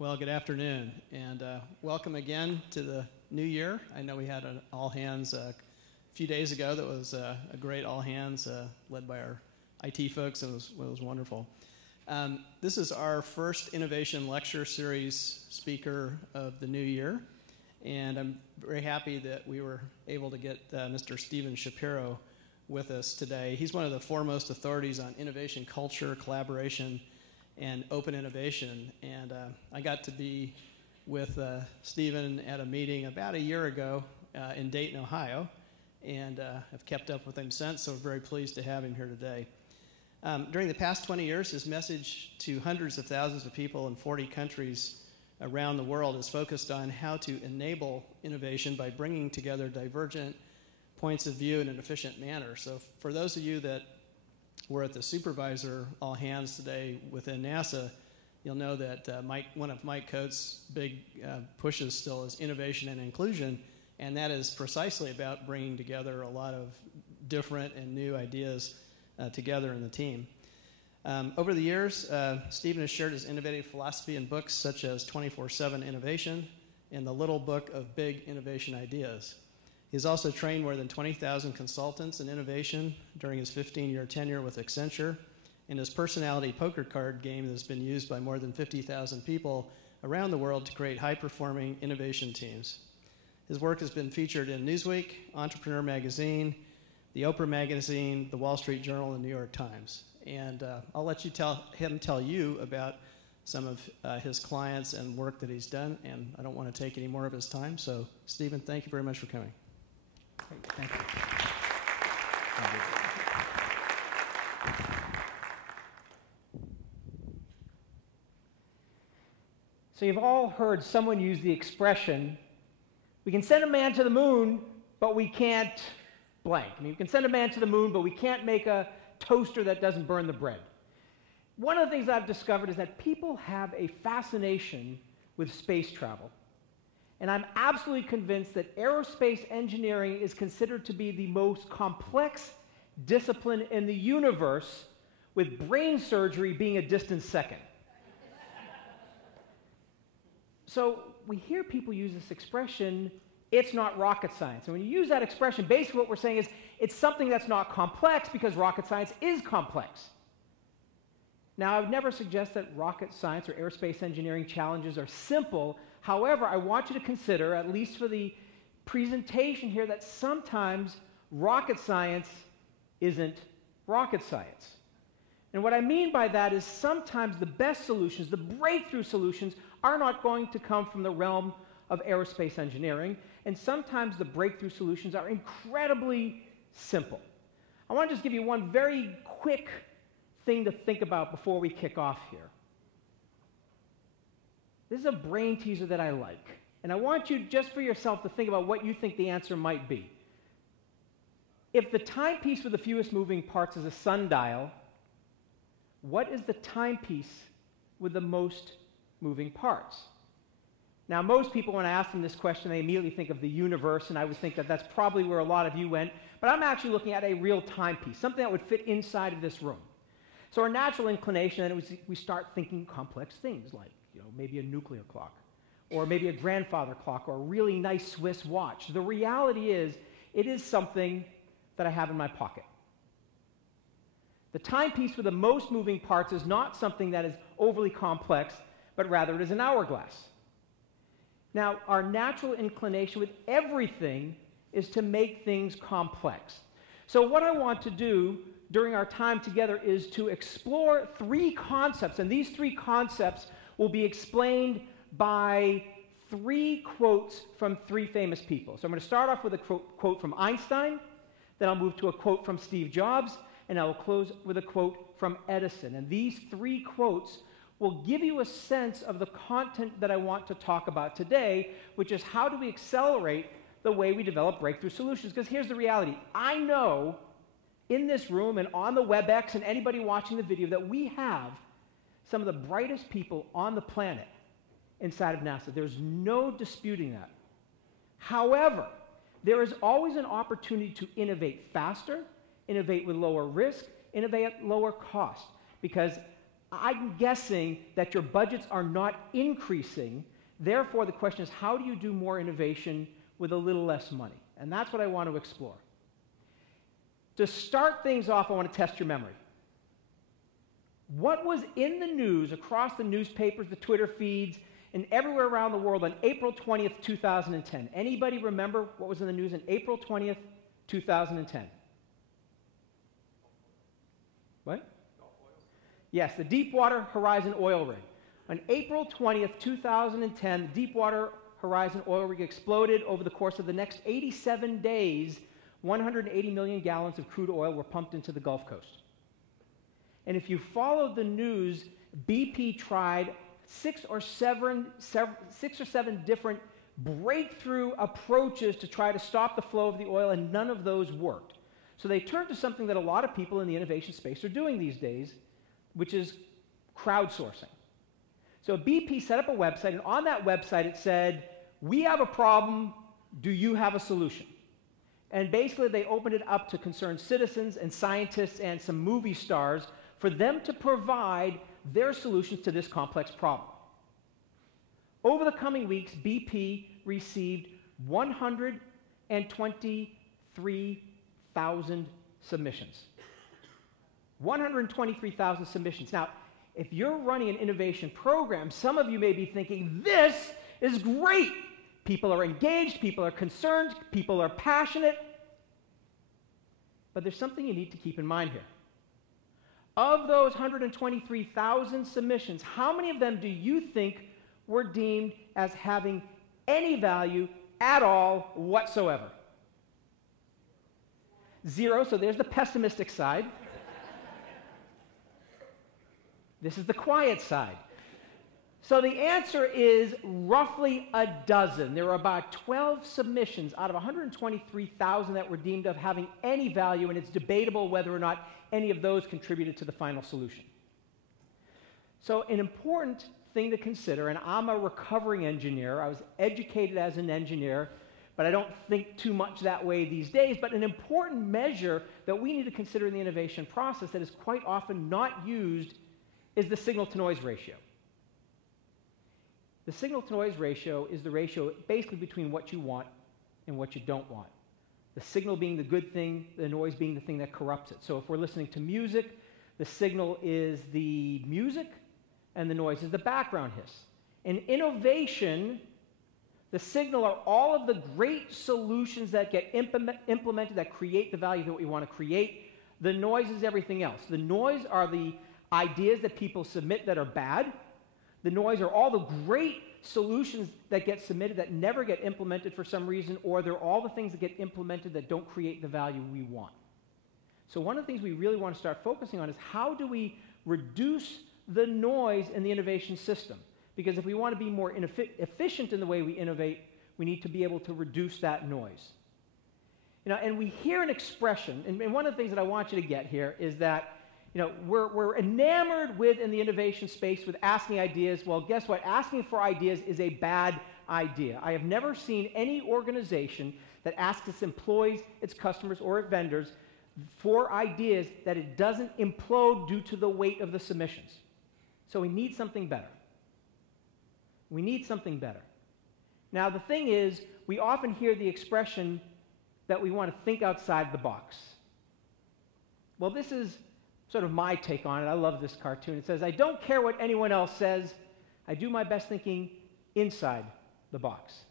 Well, good afternoon, and welcome again to the new year. I know we had an all-hands a few days ago that was a great all-hands led by our IT folks. It was wonderful. This is our first innovation lecture series speaker of the new year, and I'm very happy that we were able to get Mr. Stephen Shapiro with us today. He's one of the foremost authorities on innovation culture, collaboration, and open innovation. And I got to be with Stephen at a meeting about a year ago in Dayton, Ohio, and have kept up with him since, so we're very pleased to have him here today. During the past 20 years, his message to hundreds of thousands of people in 40 countries around the world is focused on how to enable innovation by bringing together divergent points of view in an efficient manner. So for those of you that were at the supervisor all hands today within NASA, you'll know that one of Mike Coates' big pushes still is innovation and inclusion, and that is precisely about bringing together a lot of different and new ideas together in the team. Over the years, Stephen has shared his innovative philosophy in books such as 24/7 Innovation and the Little Book of Big Innovation Ideas. He's also trained more than 20,000 consultants in innovation during his 15-year tenure with Accenture, and his personality poker card game has been used by more than 50,000 people around the world to create high-performing innovation teams. His work has been featured in Newsweek, Entrepreneur Magazine, the Oprah Magazine, the Wall Street Journal, and the New York Times. And I'll let him tell you about some of his clients and work that he's done, and I don't want to take any more of his time. So, Stephen, thank you very much for coming. Great, thank you. So you've all heard someone use the expression, we can send a man to the moon, but we can't blank. I mean, we can send a man to the moon, but we can't make a toaster that doesn't burn the bread. One of the things I've discovered is that people have a fascination with space travel. And I'm absolutely convinced that aerospace engineering is considered to be the most complex discipline in the universe, with brain surgery being a distant second. So we hear people use this expression, it's not rocket science. And when you use that expression, basically what we're saying is it's something that's not complex because rocket science is complex. Now, I would never suggest that rocket science or aerospace engineering challenges are simple. However, I want you to consider, at least for the presentation here, that sometimes rocket science isn't rocket science. And what I mean by that is sometimes the best solutions, the breakthrough solutions, are not going to come from the realm of aerospace engineering, and sometimes the breakthrough solutions are incredibly simple. I want to just give you one very quick thing to think about before we kick off here. This is a brain teaser that I like, and I want you just for yourself to think about what you think the answer might be. If the timepiece with the fewest moving parts is a sundial, what is the timepiece with the most moving parts? Now, most people, when I ask them this question, they immediately think of the universe, and I would think that that's probably where a lot of you went, but I'm actually looking at a real timepiece, something that would fit inside of this room. So our natural inclination then is we start thinking complex things like, maybe a nuclear clock, or maybe a grandfather clock, or a really nice Swiss watch. The reality is, it is something that I have in my pocket. The timepiece with the most moving parts is not something that is overly complex, but rather it is an hourglass. Now, our natural inclination with everything is to make things complex. So what I want to do during our time together is to explore three concepts, and these three concepts will be explained by three quotes from three famous people. So I'm going to start off with a quote from Einstein, then I'll move to a quote from Steve Jobs, and I will close with a quote from Edison. And these three quotes will give you a sense of the content that I want to talk about today, which is how do we accelerate the way we develop breakthrough solutions? Because here's the reality. I know in this room and on the WebEx and anybody watching the video that we have some of the brightest people on the planet inside of NASA. There's no disputing that. However, there is always an opportunity to innovate faster, innovate with lower risk, innovate at lower cost. Because I'm guessing that your budgets are not increasing. Therefore, the question is, how do you do more innovation with a little less money? And that's what I want to explore. To start things off, I want to test your memory. What was in the news across the newspapers, the Twitter feeds, and everywhere around the world on April 20th, 2010? Anybody remember what was in the news on April 20th, 2010? What? Yes, the Deepwater Horizon Oil Rig. On April 20th, 2010, the Deepwater Horizon Oil Rig exploded. Over the course of the next 87 days, 180 million gallons of crude oil were pumped into the Gulf Coast. And if you followed the news, BP tried six or seven different breakthrough approaches to try to stop the flow of the oil, and none of those worked. So they turned to something that a lot of people in the innovation space are doing these days, which is crowdsourcing. So BP set up a website, and on that website it said, "We have a problem, do you have a solution?" And basically they opened it up to concerned citizens and scientists and some movie stars for them to provide their solutions to this complex problem. Over the coming weeks, BP received 123,000 submissions. 123,000 submissions. Now, if you're running an innovation program, some of you may be thinking, this is great. People are engaged, people are concerned, people are passionate. But there's something you need to keep in mind here. Of those 123,000 submissions, how many of them do you think were deemed as having any value at all whatsoever? 0, so there's the pessimistic side. This is the quiet side. So the answer is roughly a dozen. There were about 12 submissions out of 123,000 that were deemed of having any value, and it's debatable whether or not any of those contributed to the final solution. So an important thing to consider, and I'm a recovering engineer. I was educated as an engineer, but I don't think too much that way these days. But an important measure that we need to consider in the innovation process that is quite often not used is the signal-to-noise ratio. The signal-to-noise ratio is the ratio basically between what you want and what you don't want. The signal being the good thing, the noise being the thing that corrupts it. So if we're listening to music, the signal is the music and the noise is the background hiss. In innovation, the signal are all of the great solutions that get implemented that create the value that we want to create. The noise is everything else. The noise are the ideas that people submit that are bad. The noise are all the great solutions that get submitted that never get implemented for some reason, or they're all the things that get implemented that don't create the value we want. So one of the things we really want to start focusing on is how do we reduce the noise in the innovation system? Because if we want to be more efficient in the way we innovate, we need to be able to reduce that noise. You know, and we hear an expression, and one of the things that I want you to get here is that we're enamored with, in the innovation space, with asking ideas. Well, guess what? Asking for ideas is a bad idea. I have never seen any organization that asks its employees, its customers, or its vendors for ideas that it doesn't implode due to the weight of the submissions. So we need something better. We need something better. Now, the thing is, we often hear the expression that we want to think outside the box. Well, this is sort of my take on it. I love this cartoon. It says, I don't care what anyone else says. I do my best thinking inside the box.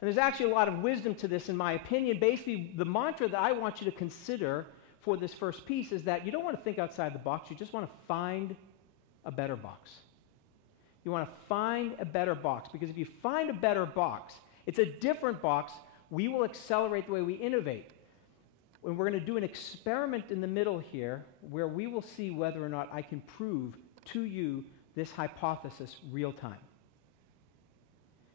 And there's actually a lot of wisdom to this, in my opinion. Basically, the mantra that I want you to consider for this first piece is that you don't want to think outside the box. You just want to find a better box. You want to find a better box, because if you find a better box, it's a different box, we will accelerate the way we innovate. And we're going to do an experiment in the middle here where we will see whether or not I can prove to you this hypothesis real time.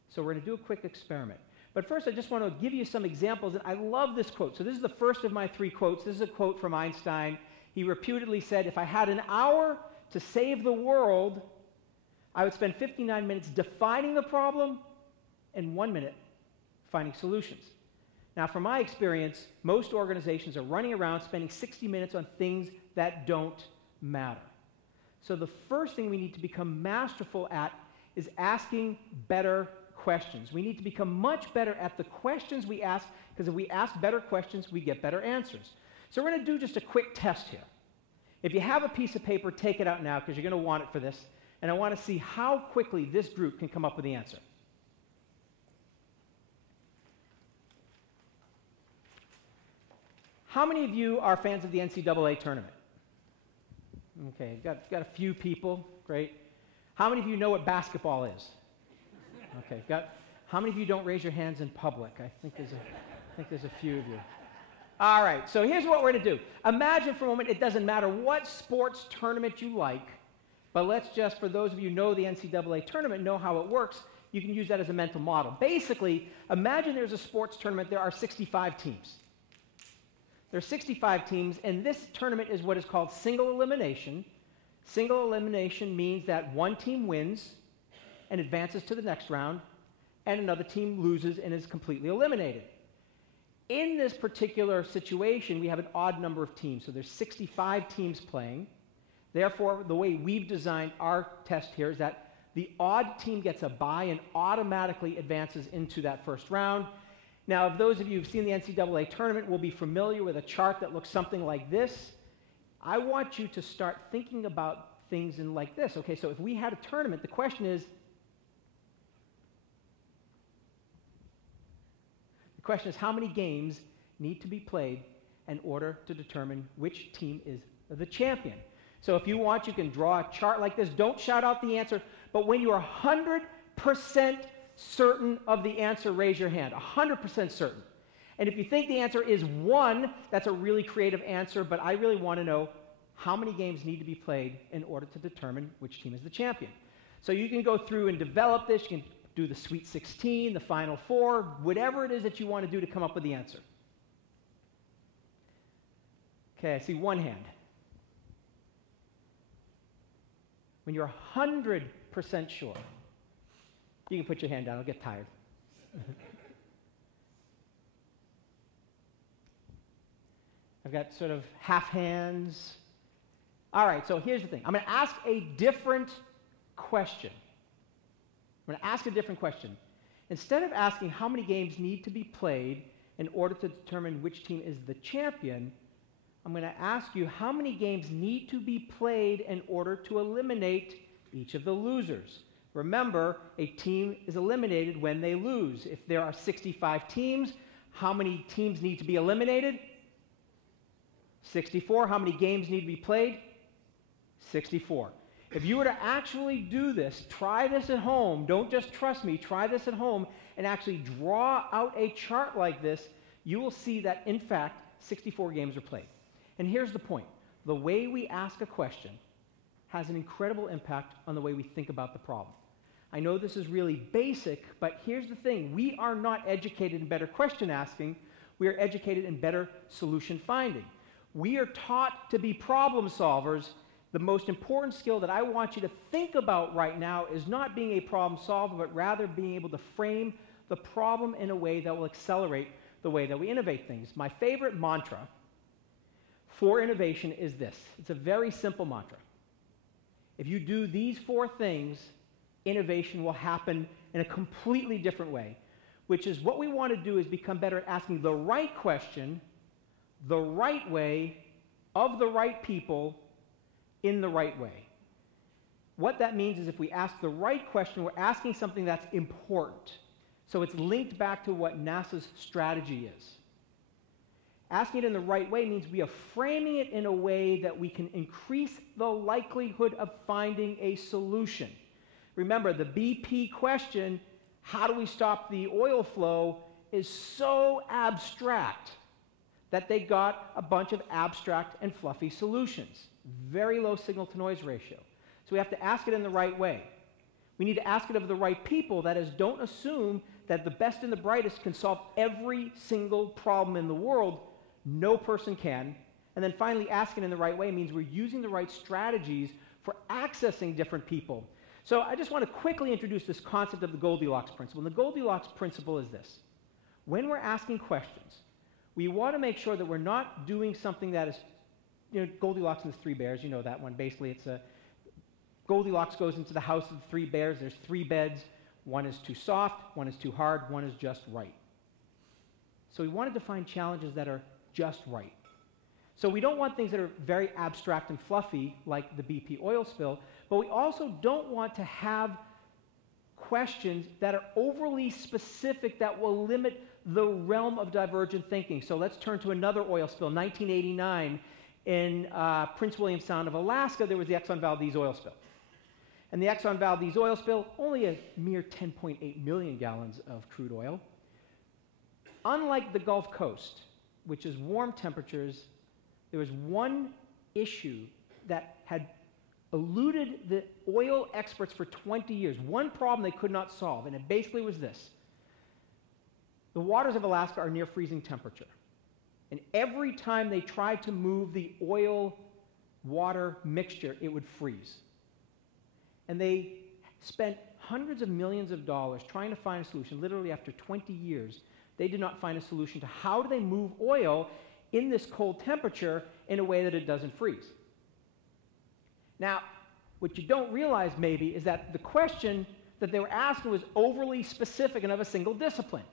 So we're going to do a quick experiment. But first, I just want to give you some examples. And I love this quote. So this is the first of my 3 quotes. This is a quote from Einstein. He reputedly said, if I had an hour to save the world, I would spend 59 minutes defining the problem and 1 minute finding solutions. Now, from my experience, most organizations are running around spending 60 minutes on things that don't matter. So the first thing we need to become masterful at is asking better questions. We need to become much better at the questions we ask, because if we ask better questions, we get better answers. So we're going to do just a quick test here. If you have a piece of paper, take it out now, because you're going to want it for this. And I want to see how quickly this group can come up with the answer. How many of you are fans of the NCAA tournament? Okay, got a few people. Great. How many of you know what basketball is? Okay, how many of you don't raise your hands in public? I think there's a few of you. All right, so here's what we're going to do. Imagine for a moment, it doesn't matter what sports tournament you like, but let's just, for those of you who know the NCAA tournament, know how it works, you can use that as a mental model. Basically, imagine there's a sports tournament, there are 65 teams. There are 65 teams, and this tournament is what is called single elimination. Single elimination means that one team wins and advances to the next round, and another team loses and is completely eliminated. In this particular situation, we have an odd number of teams, so there's 65 teams playing. Therefore, the way we've designed our test here is that the odd team gets a bye and automatically advances into that first round. Now, if those of you who've seen the NCAA tournament will be familiar with a chart that looks something like this, I want you to start thinking about things in like this. Okay, so if we had a tournament, the question is how many games need to be played in order to determine which team is the champion? So if you want, you can draw a chart like this. Don't shout out the answer, but when you are 100% certain of the answer, raise your hand. 100% certain. And if you think the answer is 1, that's a really creative answer, but I really want to know how many games need to be played in order to determine which team is the champion. So you can go through and develop this. You can do the Sweet 16, the Final Four, whatever it is that you want to do to come up with the answer. Okay, I see one hand. When you're 100% sure, you can put your hand down. I'll get tired. I've got sort of half hands. All right, so here's the thing. I'm going to ask a different question. Instead of asking how many games need to be played in order to determine which team is the champion, I'm going to ask you how many games need to be played in order to eliminate each of the losers. Remember, a team is eliminated when they lose. If there are 65 teams, how many teams need to be eliminated? 64. How many games need to be played? 64. If you were to actually do this, try this at home, don't just trust me, try this at home, and actually draw out a chart like this, you will see that, in fact, 64 games are played. And here's the point. The way we ask a question has an incredible impact on the way we think about the problem. I know this is really basic, but here's the thing. We are not educated in better question asking. We are educated in better solution finding. We are taught to be problem solvers. The most important skill that I want you to think about right now is not being a problem solver, but rather being able to frame the problem in a way that will accelerate the way that we innovate things. My favorite mantra for innovation is this. It's a very simple mantra. If you do these 4 things, innovation will happen in a completely different way, which is what we want to do is become better at asking the right question, the right way, of the right people, in the right way. What that means is if we ask the right question, we're asking something that's important. So it's linked back to what NASA's strategy is. Asking it in the right way means we are framing it in a way that we can increase the likelihood of finding a solution. Remember, the BP question, how do we stop the oil flow, is so abstract that they got a bunch of abstract and fluffy solutions. Very low signal-to-noise ratio. So we have to ask it in the right way. We need to ask it of the right people. That is, don't assume that the best and the brightest can solve every single problem in the world. No person can. And then finally, asking in the right way means we're using the right strategies for accessing different people. So I just want to quickly introduce this concept of the Goldilocks Principle. And the Goldilocks Principle is this. When we're asking questions, we want to make sure that we're not doing something that is, Goldilocks and the 3 bears, you know that one. Basically, it's Goldilocks goes into the house of the three bears. There's three beds. One is too soft, one is too hard, one is just right. So we wanted to find challenges that are just right. So we don't want things that are very abstract and fluffy, like the BP oil spill, but we also don't want to have questions that are overly specific that will limit the realm of divergent thinking. So let's turn to another oil spill. 1989, in Prince William Sound of Alaska, there was the Exxon Valdez oil spill. And the Exxon Valdez oil spill, only a mere 10.8 million gallons of crude oil. Unlike the Gulf Coast, which is warm temperatures, there was one issue that had eluded the oil experts for 20 years, one problem they could not solve, and it basically was this. The waters of Alaska are near freezing temperature. And every time they tried to move the oil-water mixture, it would freeze. And they spent hundreds of millions of dollars trying to find a solution. Literally, after 20 years, they did not find a solution to how do they move oil in this cold temperature in a way that it doesn't freeze. Now, what you don't realize maybe is that the question that they were asking was overly specific and of a single discipline.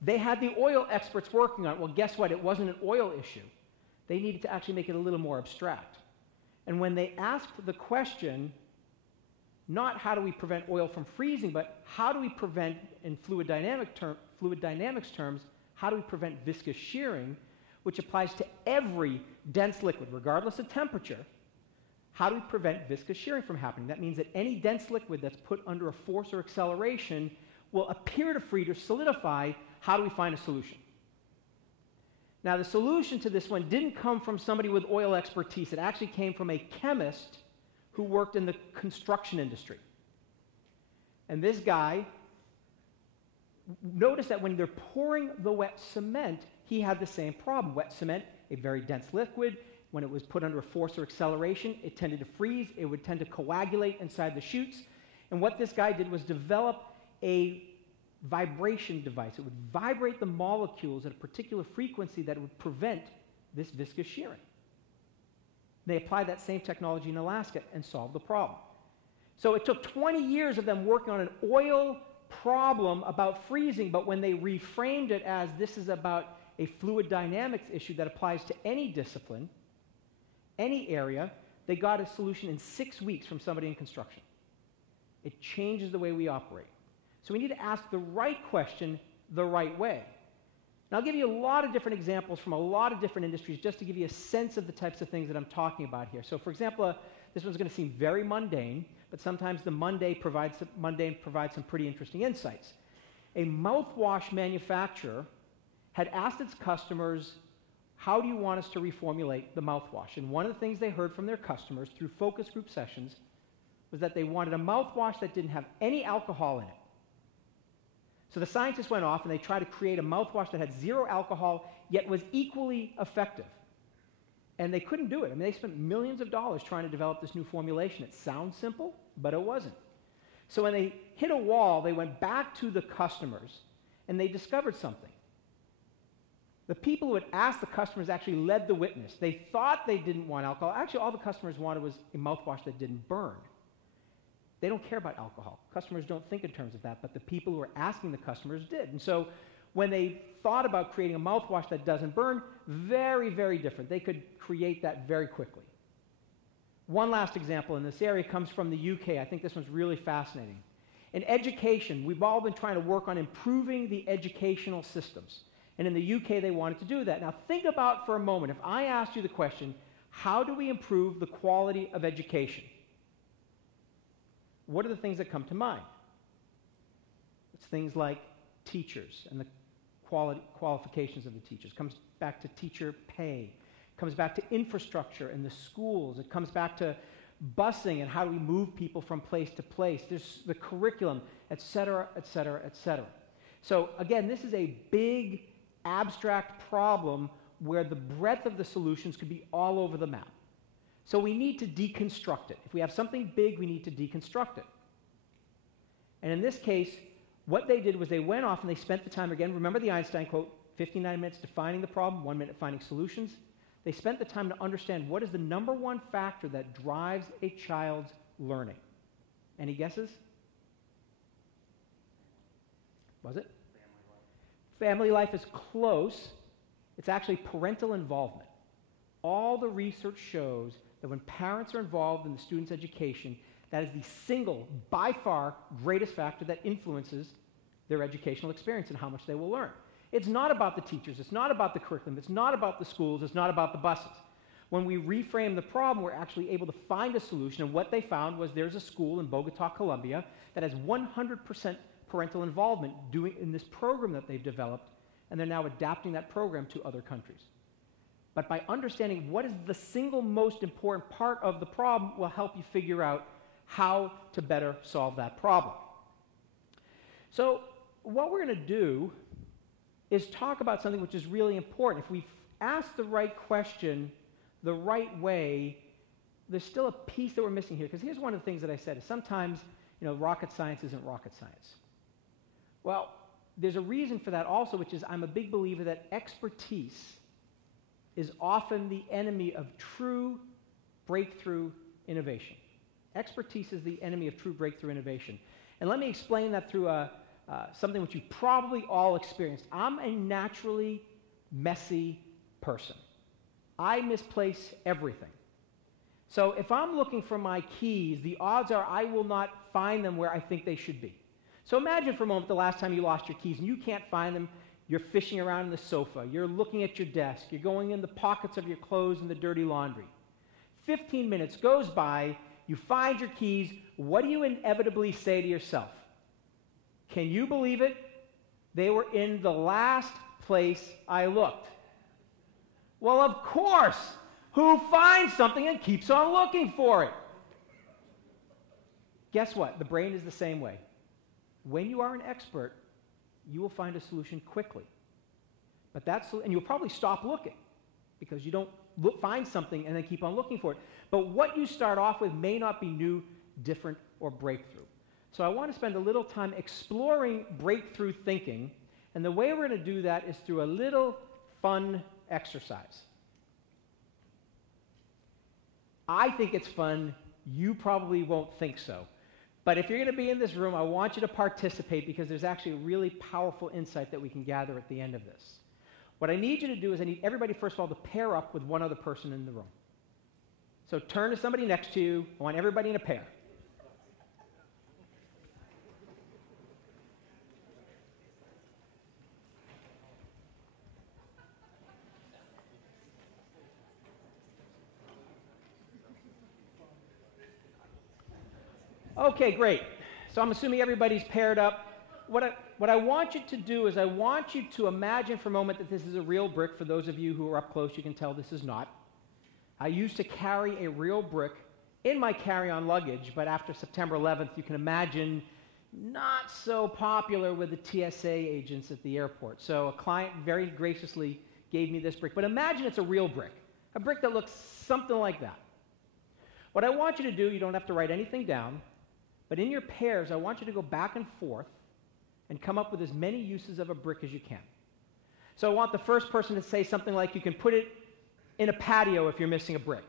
They had the oil experts working on it. Well, guess what? It wasn't an oil issue. They needed to actually make it a little more abstract. And when they asked the question, not how do we prevent oil from freezing, but how do we prevent, in fluid dynamics terms, how do we prevent viscous shearing, which applies to every dense liquid, regardless of temperature. How do we prevent viscous shearing from happening? That means that any dense liquid that's put under a force or acceleration will appear to freeze or solidify. How do we find a solution? Now, the solution to this one didn't come from somebody with oil expertise. It actually came from a chemist who worked in the construction industry. And this guy noticed that when they're pouring the wet cement, he had the same problem. Wet cement, a very dense liquid, when it was put under a force or acceleration, it tended to freeze. It would tend to coagulate inside the chutes. And what this guy did was develop a vibration device. It would vibrate the molecules at a particular frequency that would prevent this viscous shearing. They applied that same technology in Alaska and solved the problem. So it took 20 years of them working on an oil problem about freezing, but when they reframed it as this is about a fluid dynamics issue that applies to any discipline, any area, they got a solution in 6 weeks from somebody in construction. It changes the way we operate. So we need to ask the right question the right way. Now, I'll give you a lot of different examples from a lot of different industries just to give you a sense of the types of things that I'm talking about here. So, for example, this one's going to seem very mundane, but sometimes the mundane provides some pretty interesting insights. A mouthwash manufacturer had asked its customers, how do you want us to reformulate the mouthwash? And one of the things they heard from their customers through focus group sessions was that they wanted a mouthwash that didn't have any alcohol in it. So the scientists went off and they tried to create a mouthwash that had zero alcohol, yet was equally effective. And they couldn't do it. I mean, they spent millions of dollars trying to develop this new formulation. It sounds simple, but it wasn't. So when they hit a wall, they went back to the customers and they discovered something. The people who had asked the customers actually led the witness. They thought they didn't want alcohol. Actually, all the customers wanted was a mouthwash that didn't burn. They don't care about alcohol. Customers don't think in terms of that, but the people who were asking the customers did. And so when they thought about creating a mouthwash that doesn't burn, very, very different. They could create that very quickly. One last example in this area comes from the UK. I think this one's really fascinating. In education, we've all been trying to work on improving the educational systems. And in the UK, they wanted to do that. Now think about for a moment, if I asked you the question, how do we improve the quality of education? What are the things that come to mind? It's things like teachers and the qualifications of the teachers. It comes back to teacher pay. It comes back to infrastructure in the schools. It comes back to busing and how do we move people from place to place. There's the curriculum, et cetera, et cetera, et cetera. So again, this is a big, abstract problem where the breadth of the solutions could be all over the map. So we need to deconstruct it. If we have something big, we need to deconstruct it. And in this case, what they did was they went off and they spent the time, again, remember the Einstein quote, 59 minutes defining the problem, 1 minute finding solutions. They spent the time to understand what is the number one factor that drives a child's learning. Any guesses? Was it? Family life is close. It's actually parental involvement. All the research shows that when parents are involved in the student's education, that is the single, by far, greatest factor that influences their educational experience and how much they will learn. It's not about the teachers. It's not about the curriculum. It's not about the schools. It's not about the buses. When we reframe the problem, we're actually able to find a solution, and what they found was there's a school in Bogota, Colombia, that has 100% parental involvement in this program that they've developed, and they're now adapting that program to other countries. But by understanding what is the single most important part of the problem will help you figure out how to better solve that problem. So what we're going to do is talk about something which is really important. If we ask the right question the right way, there's still a piece that we're missing here. Because here's one of the things that I said, is sometimes, rocket science isn't rocket science. Well, there's a reason for that also, which is I'm a big believer that expertise is often the enemy of true breakthrough innovation. Expertise is the enemy of true breakthrough innovation. And let me explain that through something which you probably all experienced. I'm a naturally messy person. I misplace everything. So if I'm looking for my keys, the odds are I will not find them where I think they should be. So imagine for a moment the last time you lost your keys and you can't find them. You're fishing around in the sofa. You're looking at your desk. You're going in the pockets of your clothes and the dirty laundry. 15 minutes goes by. You find your keys. What do you inevitably say to yourself? Can you believe it? They were in the last place I looked. Well, of course. Who finds something and keeps on looking for it? Guess what? The brain is the same way. When you are an expert, you will find a solution quickly. And you'll probably stop looking because you don't find something and then keep on looking for it. But what you start off with may not be new, different, or breakthrough. So I want to spend a little time exploring breakthrough thinking, and the way we're going to do that is through a little fun exercise. I think it's fun. You probably won't think so. But if you're going to be in this room, I want you to participate because there's actually a really powerful insight that we can gather at the end of this. What I need you to do is I need everybody, first of all, to pair up with one other person in the room. So turn to somebody next to you. I want everybody in a pair. Okay, great. So I'm assuming everybody's paired up. What I want you to do is I want you to imagine for a moment that this is a real brick. For those of you who are up close, you can tell this is not. I used to carry a real brick in my carry-on luggage, but after September 11th, you can imagine not so popular with the TSA agents at the airport. So a client very graciously gave me this brick. But imagine it's a real brick, a brick that looks something like that. What I want you to do, you don't have to write anything down, but in your pairs, I want you to go back and forth and come up with as many uses of a brick as you can. So I want the first person to say something like, you can put it in a patio if you're missing a brick.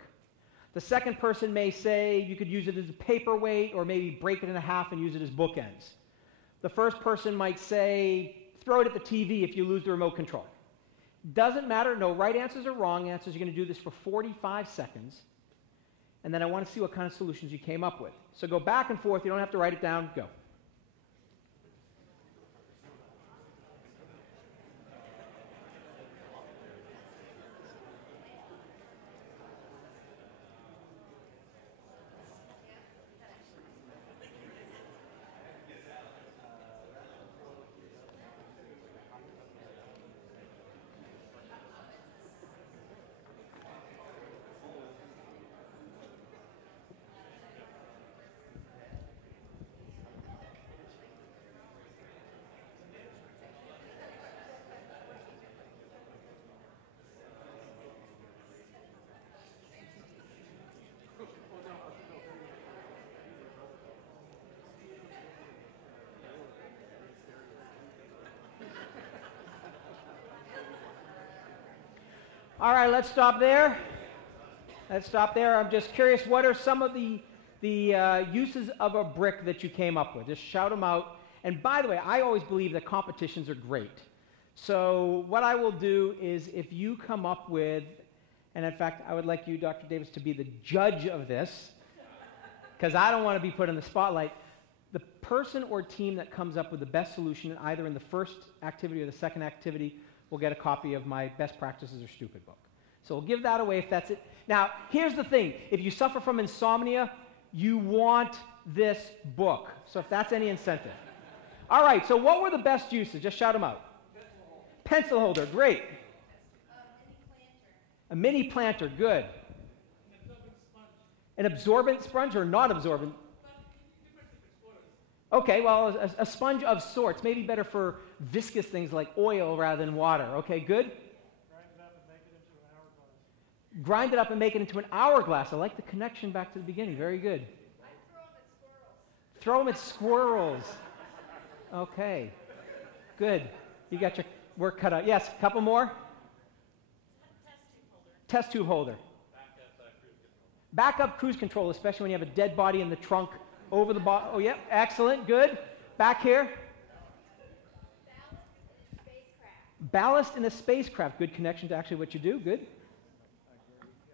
The second person may say you could use it as a paperweight or maybe break it in half and use it as bookends. The first person might say, throw it at the TV if you lose the remote control. Doesn't matter, no right answers or wrong answers. You're going to do this for 45 seconds. And then I want to see what kind of solutions you came up with. So go back and forth. You don't have to write it down. Go. All right, let's stop there. Let's stop there. I'm just curious, what are some of the the uses of a brick that you came up with. Just shout them out. And by the way, I always believe that competitions are great. So what I will do is if you come up with, and in fact, I would like you, Dr. Davis, to be the judge of this, because I don't want to be put in the spotlight. The person or team that comes up with the best solution, either in the first activity or the second activity, will get a copy of my Best Practices or Stupid book. So we'll give that away if that's it. Now, here's the thing. If you suffer from insomnia, you want this book. So if that's any incentive. All right, so what were the best uses? Just shout them out. Pencil holder, great. A mini planter, good. An absorbent sponge or not absorbent? Okay, well, a sponge of sorts, maybe better for viscous things like oil rather than water. Okay, good. Grind it up and make it into an hourglass. I like the connection back to the beginning. Very good. I Throw them at squirrels. Okay, good. You got your work cut out. Yes, a couple more. Test tube holder. Backup cruise control, especially when you have a dead body in the trunk over the bottom. Oh, yeah, excellent, good. Back here. Ballast in a spacecraft. Good connection to actually what you do. Good.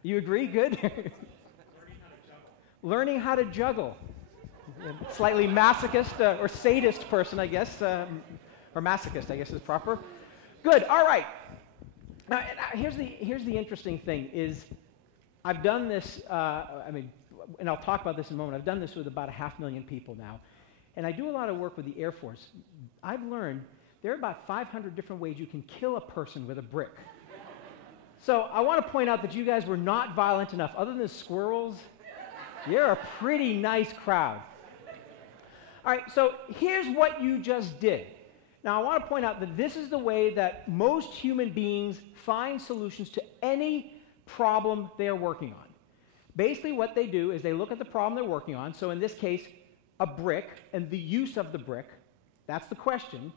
You agree? Good. Learning how to juggle. Slightly masochist or sadist person, I guess, or masochist, I guess is proper. Good. All right. Now, here's the interesting thing is I've done this, and I'll talk about this in a moment. I've done this with about 500,000 people now. And I do a lot of work with the Air Force. I've learned there are about 500 different ways you can kill a person with a brick. So I want to point out that you guys were not violent enough. Other than squirrels, you're a pretty nice crowd. All right, so here's what you just did. Now, I want to point out that this is the way that most human beings find solutions to any problem they are working on. Basically, what they do is they look at the problem they're working on. So in this case, a brick and the use of the brick. That's the question.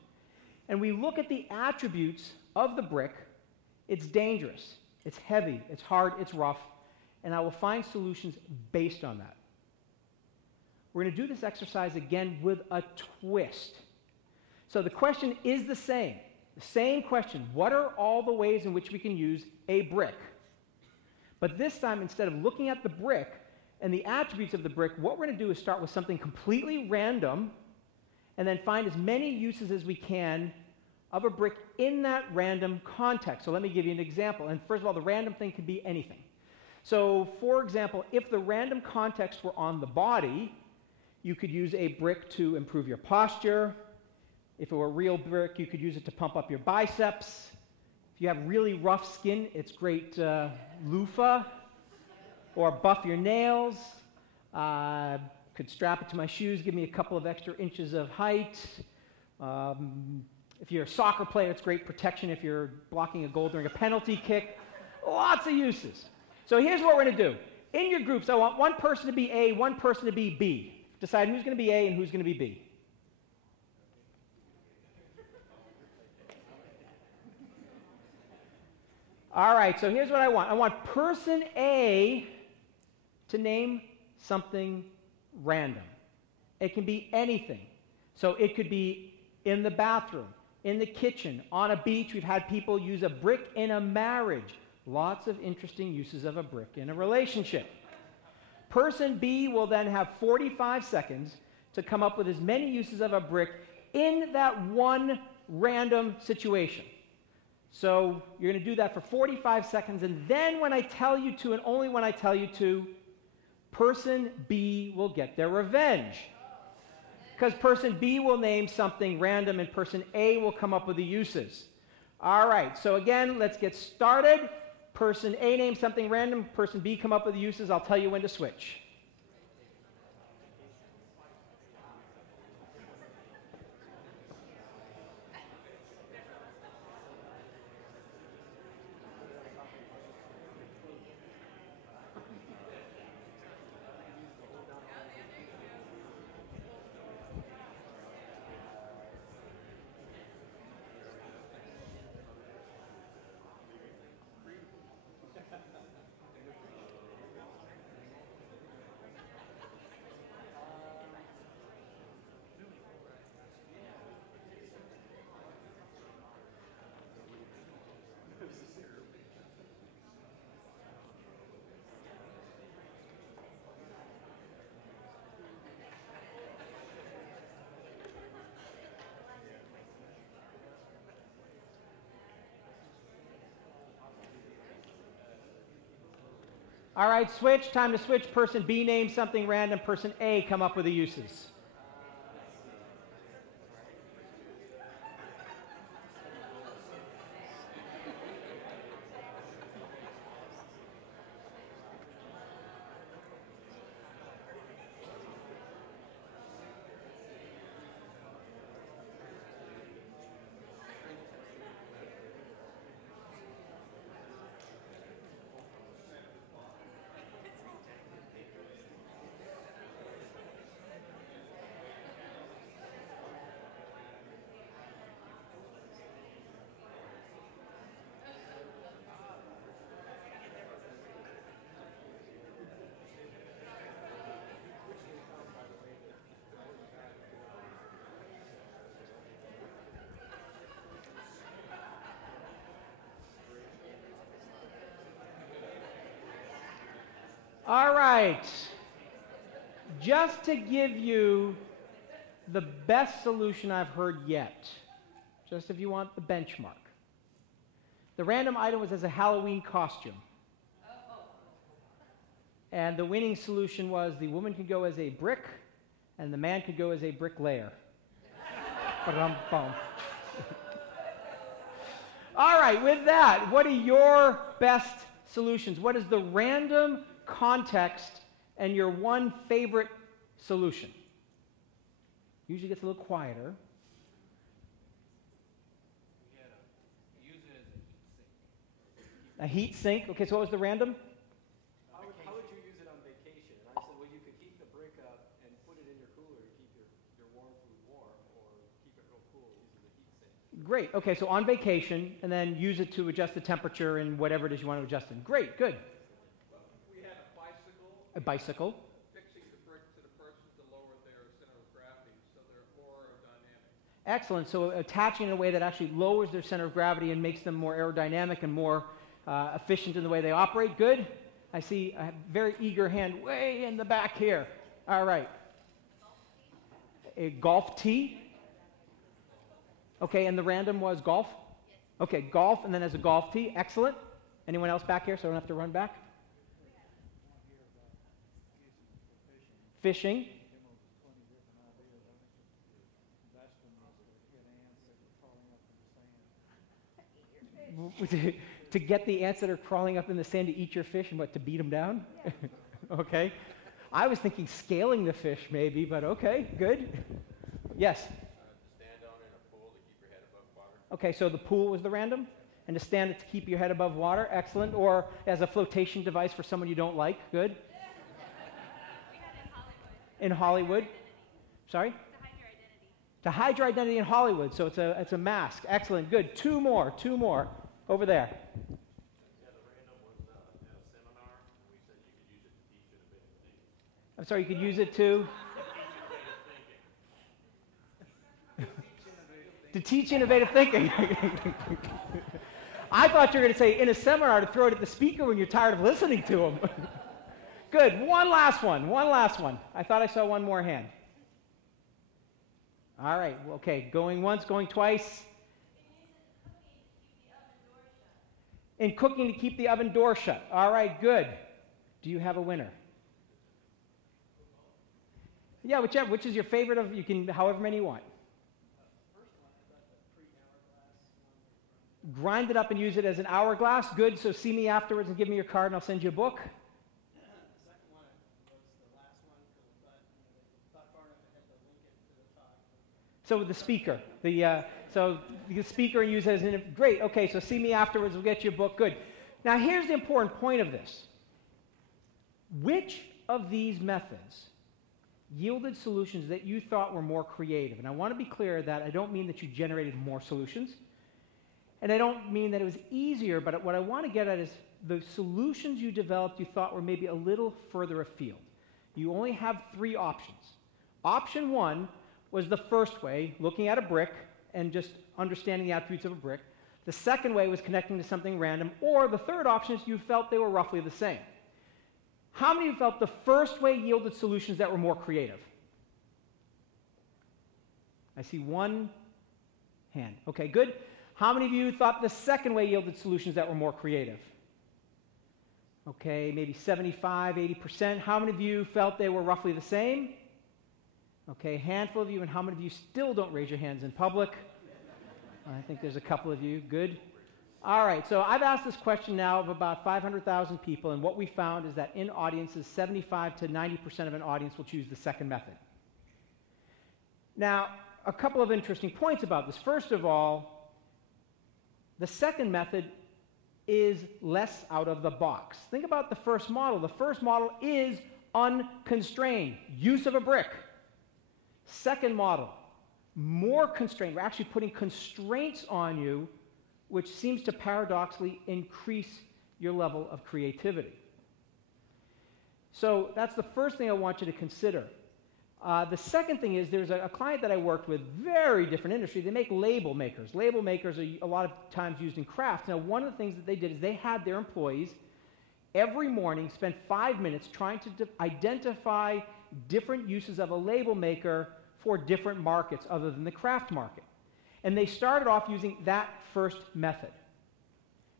And we look at the attributes of the brick. It's dangerous. It's heavy. It's hard. It's rough. And I will find solutions based on that. We're going to do this exercise again with a twist. So the question is the same question. What are all the ways in which we can use a brick? But this time, instead of looking at the brick and the attributes of the brick, what we're going to do is start with something completely random and then find as many uses as we can of a brick in that random context. So let me give you an example. And first of all, the random thing could be anything. So for example, if the random context were on the body, you could use a brick to improve your posture. If it were a real brick, you could use it to pump up your biceps. If you have really rough skin, it's great loofah. Or buff your nails. Could strap it to my shoes, give me a couple of extra inches of height. If you're a soccer player, it's great protection if you're blocking a goal during a penalty kick. Lots of uses. So here's what we're going to do. In your groups, I want one person to be A, one person to be B. Decide who's going to be A and who's going to be B. All right, so here's what I want. I want person A to name something random. It can be anything. So it could be in the bathroom, in the kitchen, on a beach. We've had people use a brick in a marriage. Lots of interesting uses of a brick in a relationship. Person B will then have 45 seconds to come up with as many uses of a brick in that one random situation. So you're going to do that for 45 seconds, and then when I tell you to, and only when I tell you to, person B will get their revenge. Because person B will name something random, and person A will come up with the uses. All right, so again, let's get started. Person A names something random, person B come up with the uses. I'll tell you when to switch. All right, switch. Time to switch. Person B name something random. Person A come up with the uses. All right. Just to give you the best solution I've heard yet, just if you want the benchmark. The random item was as a Halloween costume. And the winning solution was the woman could go as a brick and the man could go as a bricklayer. Ba-dum-bum. All right, with that, what are your best solutions? What is the random context and your one favorite solution? Usually gets a little quieter. We had use it as a heat sink. A heat sink. Okay, so what was the random? How would you use it on vacation? And I said, well, you could keep the brick up and put it in your cooler to keep your warm food warm, or keep it real cool using the heat sink. Great. Okay, so on vacation, and then use it to adjust the temperature and whatever it is you want to adjust in. Great, good. We had a bicycle. A bicycle. Fixing the brick to the person to lower their center of gravity so they're more aerodynamic. Excellent. So attaching in a way that actually lowers their center of gravity and makes them more aerodynamic and more efficient in the way they operate. Good. I see a very eager hand way in the back here. All right. A golf tee. Okay, and the random was golf? Okay, golf, and then as a golf tee. Excellent. Anyone else back here so I don't have to run back? Fishing. To get the ants that are crawling up in the sand to eat your fish and what, to beat them down? Okay. I was thinking scaling the fish maybe, but okay, good. Yes? To stand down in a pool to keep your head above water. Okay, so the pool was the random? And to stand to keep your head above water? Excellent. Or as a flotation device for someone you don't like? Good. We had it in Hollywood. In Hollywood? Sorry? To hide your identity. To hide your identity in Hollywood. So it's a mask. Excellent. Good. Two more. Over there. Yeah, the random was at a seminar, and we said you could use it to teach innovative thinking. I'm sorry, you could use it to? To teach innovative thinking. I thought you were going to say in a seminar to throw it at the speaker when you're tired of listening to him. Good. One last one. I thought I saw one more hand. All right. Okay. Going once, going twice. In cooking to keep the oven door shut. All right, good. Do you have a winner? Yeah, whichever. Which is your favorite of, you can, however many you want. Grind it up and use it as an hourglass. Good, so see me afterwards and give me your card and I'll send you a book. The second one was the last one, but thought far enough ahead to link it to the talk. So the speaker, so the speaker and use it as an, great, okay, so see me afterwards, we'll get you a book, good. Now here's the important point of this. Which of these methods yielded solutions that you thought were more creative? And I want to be clear that I don't mean that you generated more solutions, and I don't mean that it was easier, but what I want to get at is the solutions you developed you thought were maybe a little further afield. You only have three options. Option one was the first way, looking at a brick and just understanding the attributes of a brick. The second way was connecting to something random, or the third option is you felt they were roughly the same. How many of you felt the first way yielded solutions that were more creative? I see one hand. Okay, good. How many of you thought the second way yielded solutions that were more creative? Okay, maybe 75, 80%. How many of you felt they were roughly the same? Okay, a handful of you. And how many of you still don't raise your hands in public? I think there's a couple of you. Good. All right, so I've asked this question now of about 500,000 people, and what we found is that in audiences, 75 to 90% of an audience will choose the second method. Now, a couple of interesting points about this. First of all, the second method is less out of the box. Think about the first model. The first model is unconstrained, use of a brick. Second model, more constrained. We're actually putting constraints on you, which seems to paradoxically increase your level of creativity. So that's the first thing I want you to consider. The second thing is there's a client that I worked with, very different industry. They make label makers. Label makers are a lot of times used in crafts. Now, one of the things that they did is they had their employees every morning spend 5 minutes trying to identify different uses of a label maker for different markets other than the craft market. And they started off using that first method.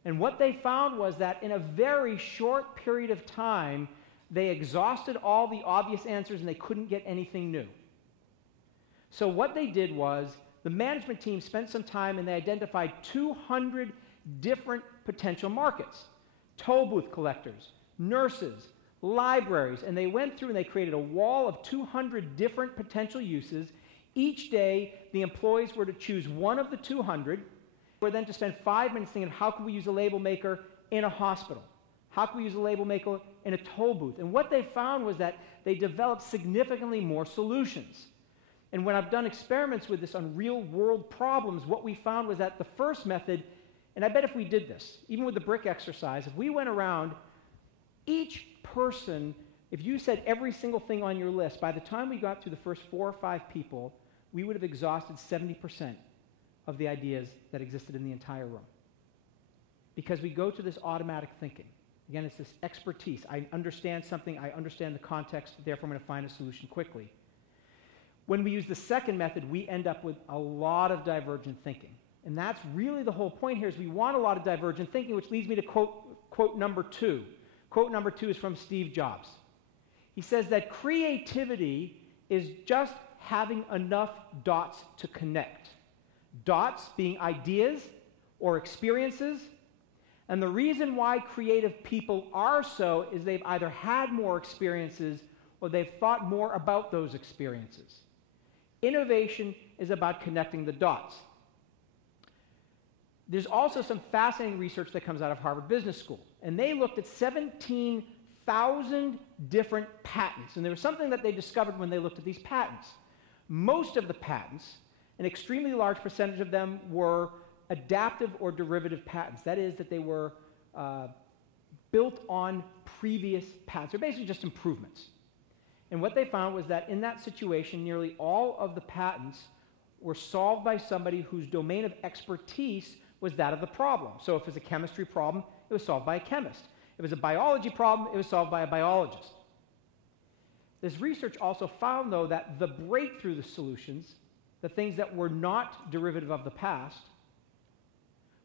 And what they found was that in a very short period of time, they exhausted all the obvious answers and they couldn't get anything new. So what they did was the management team spent some time and they identified 200 different potential markets. Toll booth collectors, nurses, libraries, and they went through and they created a wall of 200 different potential uses. Each day, the employees were to choose one of the 200. They were then to spend 5 minutes thinking, how can we use a label maker in a hospital? How can we use a label maker in a toll booth? And what they found was that they developed significantly more solutions. And when I've done experiments with this on real-world problems, what we found was that the first method, and I bet if we did this, even with the brick exercise, if we went around, each person, if you said every single thing on your list, by the time we got through the first 4 or 5 people, we would have exhausted 70% of the ideas that existed in the entire room. Because we go to this automatic thinking. Again, it's this expertise. I understand something, I understand the context, therefore I'm going to find a solution quickly. When we use the second method, we end up with a lot of divergent thinking. And that's really the whole point here, is we want a lot of divergent thinking, which leads me to quote number 2. Quote number 2 is from Steve Jobs. He says that creativity is just having enough dots to connect. Dots being ideas or experiences. And the reason why creative people are so is they've either had more experiences or they've thought more about those experiences. Innovation is about connecting the dots. There's also some fascinating research that comes out of Harvard Business School. And they looked at 17,000 different patents. And there was something that they discovered when they looked at these patents. Most of the patents, an extremely large percentage of them, were adaptive or derivative patents. That is, that they were built on previous patents. They're basically just improvements. And what they found was that in that situation, nearly all of the patents were solved by somebody whose domain of expertise was that of the problem. So if it was a chemistry problem, it was solved by a chemist. If it was a biology problem, it was solved by a biologist. This research also found, though, that the breakthrough solutions, the things that were not derivative of the past,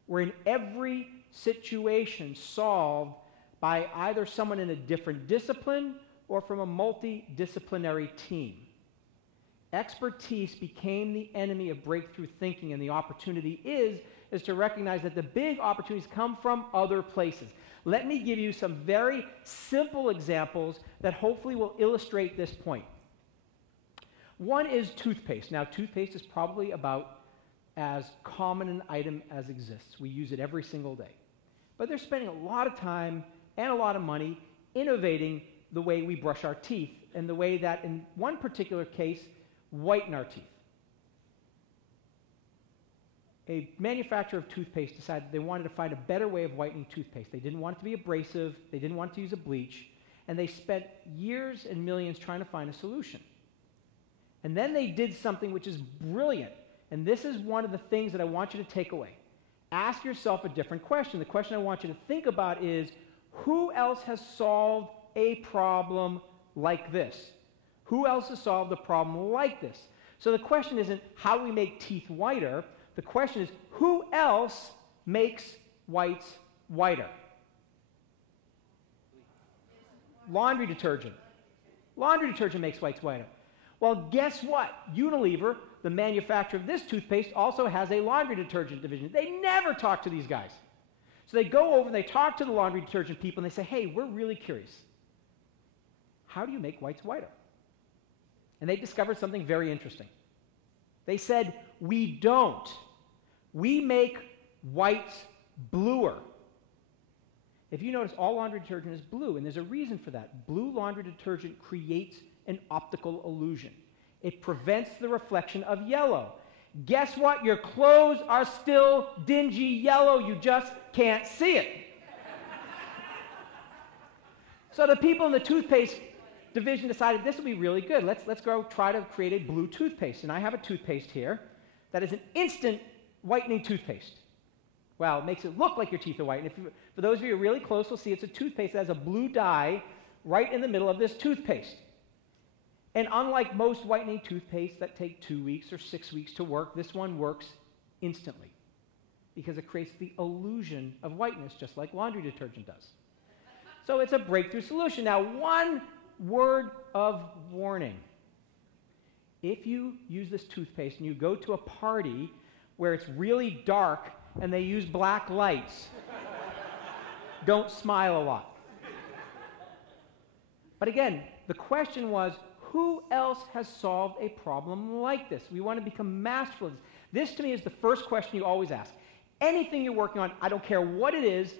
were in every situation solved by either someone in a different discipline or from a multidisciplinary team. Expertise became the enemy of breakthrough thinking, and the opportunity is to recognize that the big opportunities come from other places. Let me give you some very simple examples that hopefully will illustrate this point. One is toothpaste. Now, toothpaste is probably about as common an item as exists. We use it every single day. But they're spending a lot of time and a lot of money innovating the way we brush our teeth and the way that, in one particular case, whiten our teeth. A manufacturer of toothpaste decided they wanted to find a better way of whitening toothpaste. They didn't want it to be abrasive. They didn't want to use a bleach. And they spent years and millions trying to find a solution. And then they did something which is brilliant. And this is one of the things that I want you to take away. Ask yourself a different question. The question I want you to think about is, who else has solved a problem like this? Who else has solved a problem like this? So the question isn't how we make teeth whiter. The question is, who else makes whites whiter? Laundry detergent. Laundry detergent makes whites whiter. Well, guess what? Unilever, the manufacturer of this toothpaste, also has a laundry detergent division. They never talk to these guys. So they go over and they talk to the laundry detergent people and they say, hey, we're really curious. How do you make whites whiter? And they discovered something very interesting. They said, we don't. We make whites bluer. If you notice, all laundry detergent is blue, and there's a reason for that. Blue laundry detergent creates an optical illusion. It prevents the reflection of yellow. Guess what? Your clothes are still dingy yellow. You just can't see it. So the people in the toothpaste division decided this would be really good. Let's go try to create a blue toothpaste. And I have a toothpaste here that is an instant whitening toothpaste. Well, it makes it look like your teeth are white. And for those of you who are really close, will see it's a toothpaste that has a blue dye right in the middle of this toothpaste. And unlike most whitening toothpaste that take 2 weeks or 6 weeks to work, this one works instantly because it creates the illusion of whiteness, just like laundry detergent does. So it's a breakthrough solution. Now, one word of warning. If you use this toothpaste and you go to a party where it's really dark and they use black lights, don't smile a lot. But again, the question was, who else has solved a problem like this? We want to become masterful of this. This, to me, is the first question you always ask. Anything you're working on, I don't care what it is,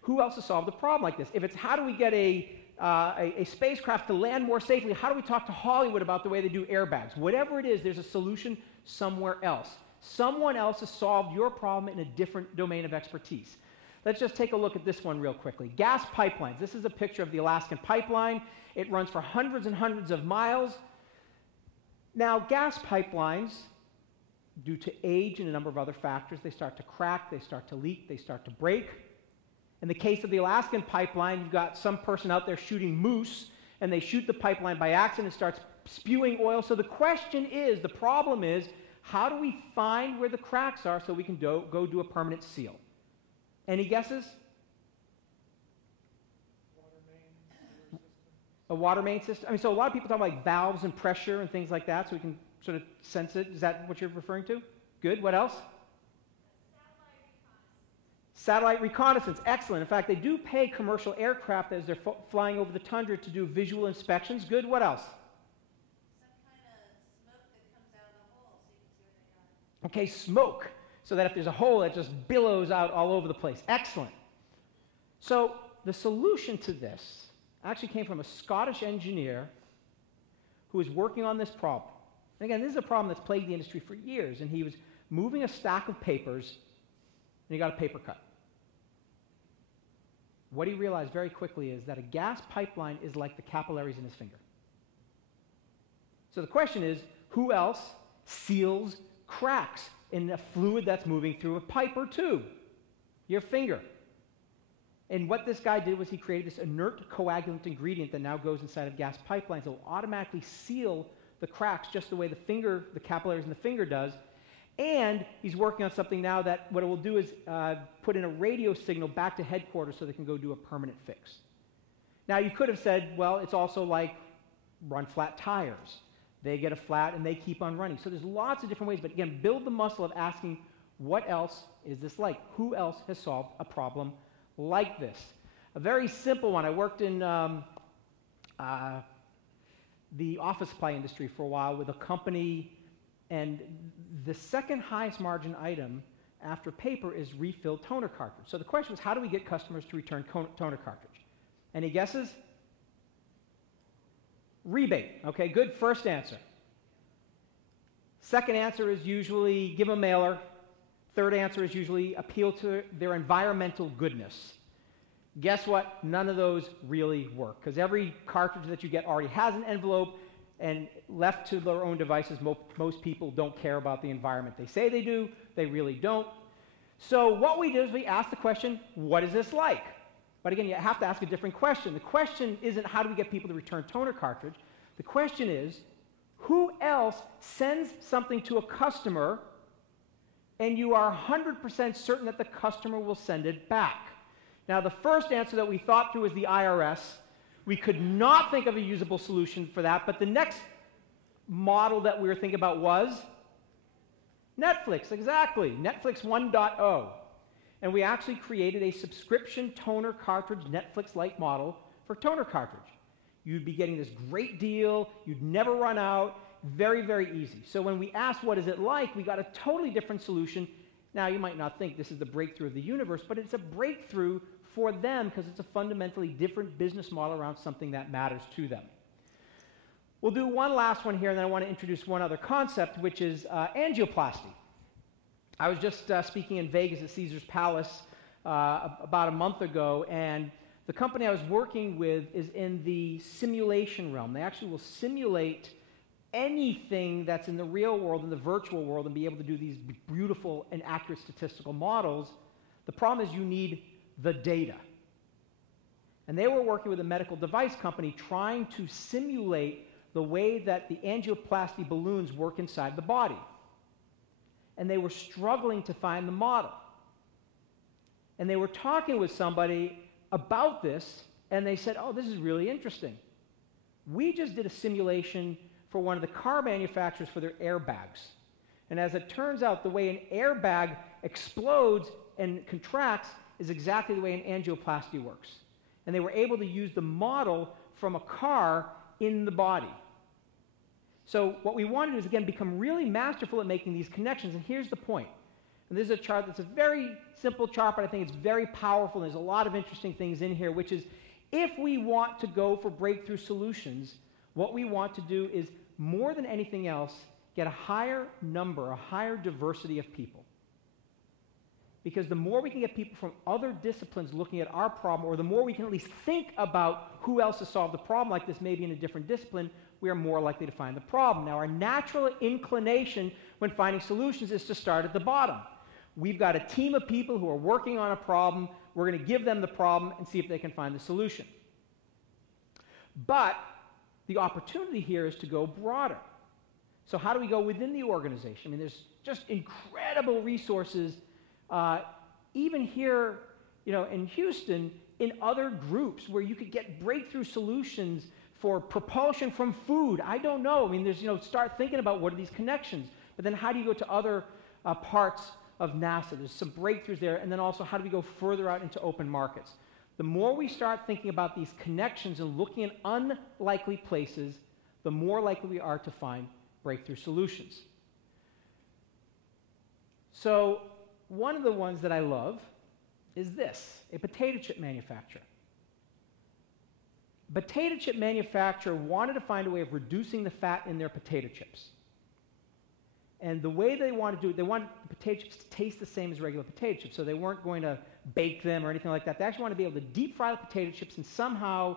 who else has solved a problem like this? If it's how do we get a spacecraft to land more safely, how do we talk to Hollywood about the way they do airbags? Whatever it is, there's a solution somewhere else. Someone else has solved your problem in a different domain of expertise. Let's just take a look at this one real quickly. Gas pipelines. This is a picture of the Alaskan pipeline. It runs for hundreds and hundreds of miles. Now, gas pipelines, due to age and a number of other factors, they start to crack, they start to leak, they start to break. In the case of the Alaskan pipeline, you've got some person out there shooting moose, and they shoot the pipeline by accident, it starts spewing oil. So the question is, the problem is, how do we find where the cracks are so we can go do a permanent seal? Any guesses? A water main system? I mean, so a lot of people talk about like valves and pressure and things like that, so we can sort of sense it. Is that what you're referring to? Good. What else? Satellite reconnaissance. Excellent. In fact, they do pay commercial aircraft as they're flying over the tundra to do visual inspections. Good. What else? Okay, smoke, so that if there's a hole, it just billows out all over the place. Excellent. So the solution to this actually came from a Scottish engineer who was working on this problem. And again, this is a problem that's plagued the industry for years, and he was moving a stack of papers, and he got a paper cut. What he realized very quickly is that a gas pipeline is like the capillaries in his finger. So the question is, who else seals cracks in a fluid that's moving through a pipe or tube? Your finger. And what this guy did was he created this inert coagulant ingredient that now goes inside of gas pipelines. It will automatically seal the cracks just the way the capillaries in the finger does. And he's working on something now that what it will do is put in a radio signal back to headquarters so they can go do a permanent fix. Now, you could have said, well, it's also like run flat tires. They get a flat and they keep on running. So there's lots of different ways, but again, build the muscle of asking, what else is this like? Who else has solved a problem like this? A very simple one. I worked in the office supply industry for a while with a company, and the second highest margin item after paper is refilled toner cartridge. So the question was, how do we get customers to return toner cartridge? Any guesses? Rebate. Okay, good first answer. Second answer is usually give them a mailer. Third answer is usually appeal to their environmental goodness. Guess what? None of those really work, because every cartridge that you get already has an envelope, and left to their own devices, most people don't care about the environment. They say they do, they really don't. So what we do is we ask the question, what is this like? But again, you have to ask a different question. The question isn't how do we get people to return toner cartridge. The question is, who else sends something to a customer and you are 100% certain that the customer will send it back? Now, the first answer that we thought through was the IRS, We could not think of a usable solution for that, but the next model that we were thinking about was Netflix, exactly, Netflix 1.0. And we actually created a subscription toner cartridge Netflix-like model for toner cartridge. You'd be getting this great deal, you'd never run out, very, very easy. So when we asked what is it like, we got a totally different solution. Now you might not think this is the breakthrough of the universe, but it's a breakthrough for them because it's a fundamentally different business model around something that matters to them. We'll do one last one here, and then I want to introduce one other concept, which is angioplasty. I was just speaking in Vegas at Caesar's Palace about a month ago, and the company I was working with is in the simulation realm. They actually will simulate anything that's in the real world, in the virtual world, and be able to do these beautiful and accurate statistical models. The problem is you need the data. And they were working with a medical device company trying to simulate the way that the angioplasty balloons work inside the body. And they were struggling to find the model. And they were talking with somebody about this, and they said, oh, this is really interesting. We just did a simulation for one of the car manufacturers for their airbags. And as it turns out, the way an airbag explodes and contracts is exactly the way an angioplasty works. And they were able to use the model from a car in the body. So what we want to do is, again, become really masterful at making these connections. And here's the point. And this is a chart that's a very simple chart, but I think it's very powerful. And there's a lot of interesting things in here, which is if we want to go for breakthrough solutions, what we want to do is, more than anything else, get a higher number, a higher diversity of people. Because the more we can get people from other disciplines looking at our problem, or the more we can at least think about who else has solved the problem like this, maybe in a different discipline, we are more likely to find the problem. Now, our natural inclination when finding solutions is to start at the bottom. We've got a team of people who are working on a problem. We're going to give them the problem and see if they can find the solution. But the opportunity here is to go broader. So how do we go within the organization? I mean, there's just incredible resources, even here, in Houston, in other groups where you could get breakthrough solutions for propulsion from food. I don't know. I mean, there's, start thinking about what are these connections. But then how do you go to other parts of NASA? There's some breakthroughs there. And then also, how do we go further out into open markets? The more we start thinking about these connections and looking at unlikely places, the more likely we are to find breakthrough solutions. So one of the ones that I love is this, a potato chip manufacturer. Potato chip manufacturer wanted to find a way of reducing the fat in their potato chips. And the way they wanted to do it, they wanted the potato chips to taste the same as regular potato chips, so they weren't going to bake them or anything like that. They actually wanted to be able to deep fry the potato chips and somehow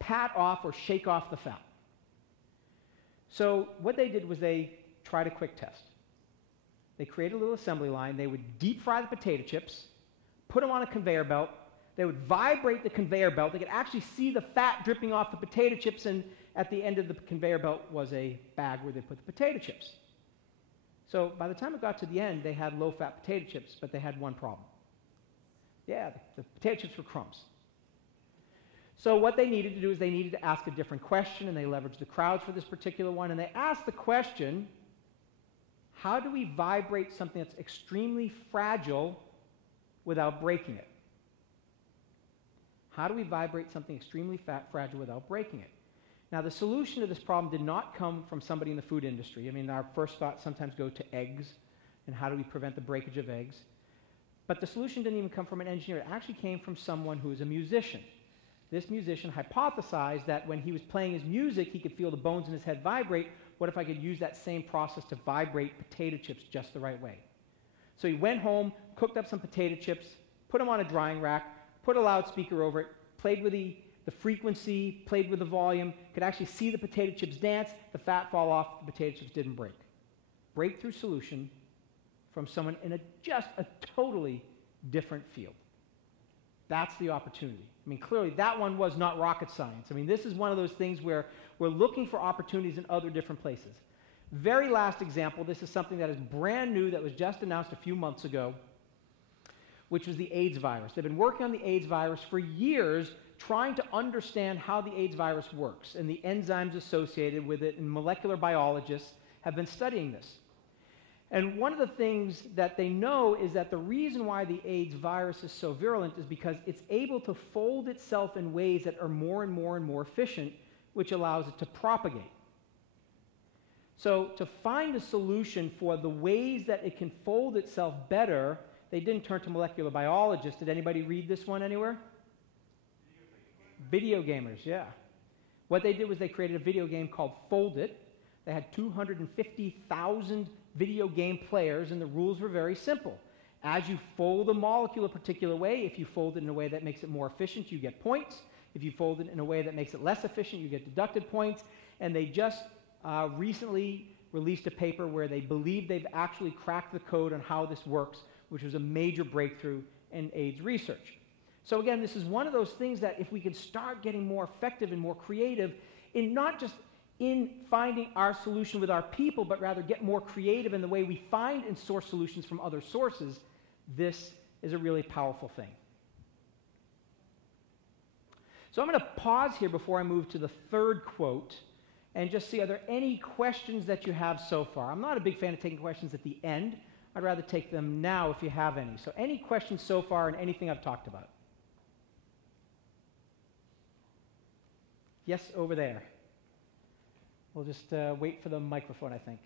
pat off or shake off the fat. So what they did was they tried a quick test. They created a little assembly line. They would deep fry the potato chips, put them on a conveyor belt. They would vibrate the conveyor belt. They could actually see the fat dripping off the potato chips, and at the end of the conveyor belt was a bag where they put the potato chips. So by the time it got to the end, they had low-fat potato chips, but they had one problem. Yeah, the potato chips were crumbs. So what they needed to do is they needed to ask a different question, and they leveraged the crowds for this particular one, and they asked the question, how do we vibrate something that's extremely fragile without breaking it? How do we vibrate something extremely fragile without breaking it? Now, the solution to this problem did not come from somebody in the food industry. I mean, our first thoughts sometimes go to eggs, and how do we prevent the breakage of eggs? But the solution didn't even come from an engineer. It actually came from someone who is a musician. This musician hypothesized that when he was playing his music, he could feel the bones in his head vibrate. What if I could use that same process to vibrate potato chips just the right way? So he went home, cooked up some potato chips, put them on a drying rack, put a loudspeaker over it, played with the frequency, played with the volume, could actually see the potato chips dance, the fat fall off, the potato chips didn't break. Breakthrough solution from someone in just a totally different field. That's the opportunity. I mean, clearly that one was not rocket science. I mean, this is one of those things where we're looking for opportunities in other different places. Very last example, this is something that is brand new that was just announced a few months ago, which was the AIDS virus. They've been working on the AIDS virus for years, trying to understand how the AIDS virus works and the enzymes associated with it, and molecular biologists have been studying this. And one of the things that they know is that the reason why the AIDS virus is so virulent is because it's able to fold itself in ways that are more and more and more efficient, which allows it to propagate. So to find a solution for the ways that it can fold itself better, they didn't turn to molecular biologists. Did anybody read this one anywhere? Video gamers, yeah. What they did was they created a video game called Fold It. They had 250,000 video game players, and the rules were very simple. As you fold a molecule a particular way, if you fold it in a way that makes it more efficient, you get points. If you fold it in a way that makes it less efficient, you get deducted points. And they just recently released a paper where they believe they've actually cracked the code on how this works, which was a major breakthrough in AIDS research. So again, this is one of those things that if we can start getting more effective and more creative in not just in finding our solution with our people, but rather get more creative in the way we find and source solutions from other sources, this is a really powerful thing. So I'm going to pause here before I move to the third quote and just see, are there any questions that you have so far? I'm not a big fan of taking questions at the end. I'd rather take them now if you have any. So any questions so far on anything I've talked about? Yes, over there. We'll just wait for the microphone, I think.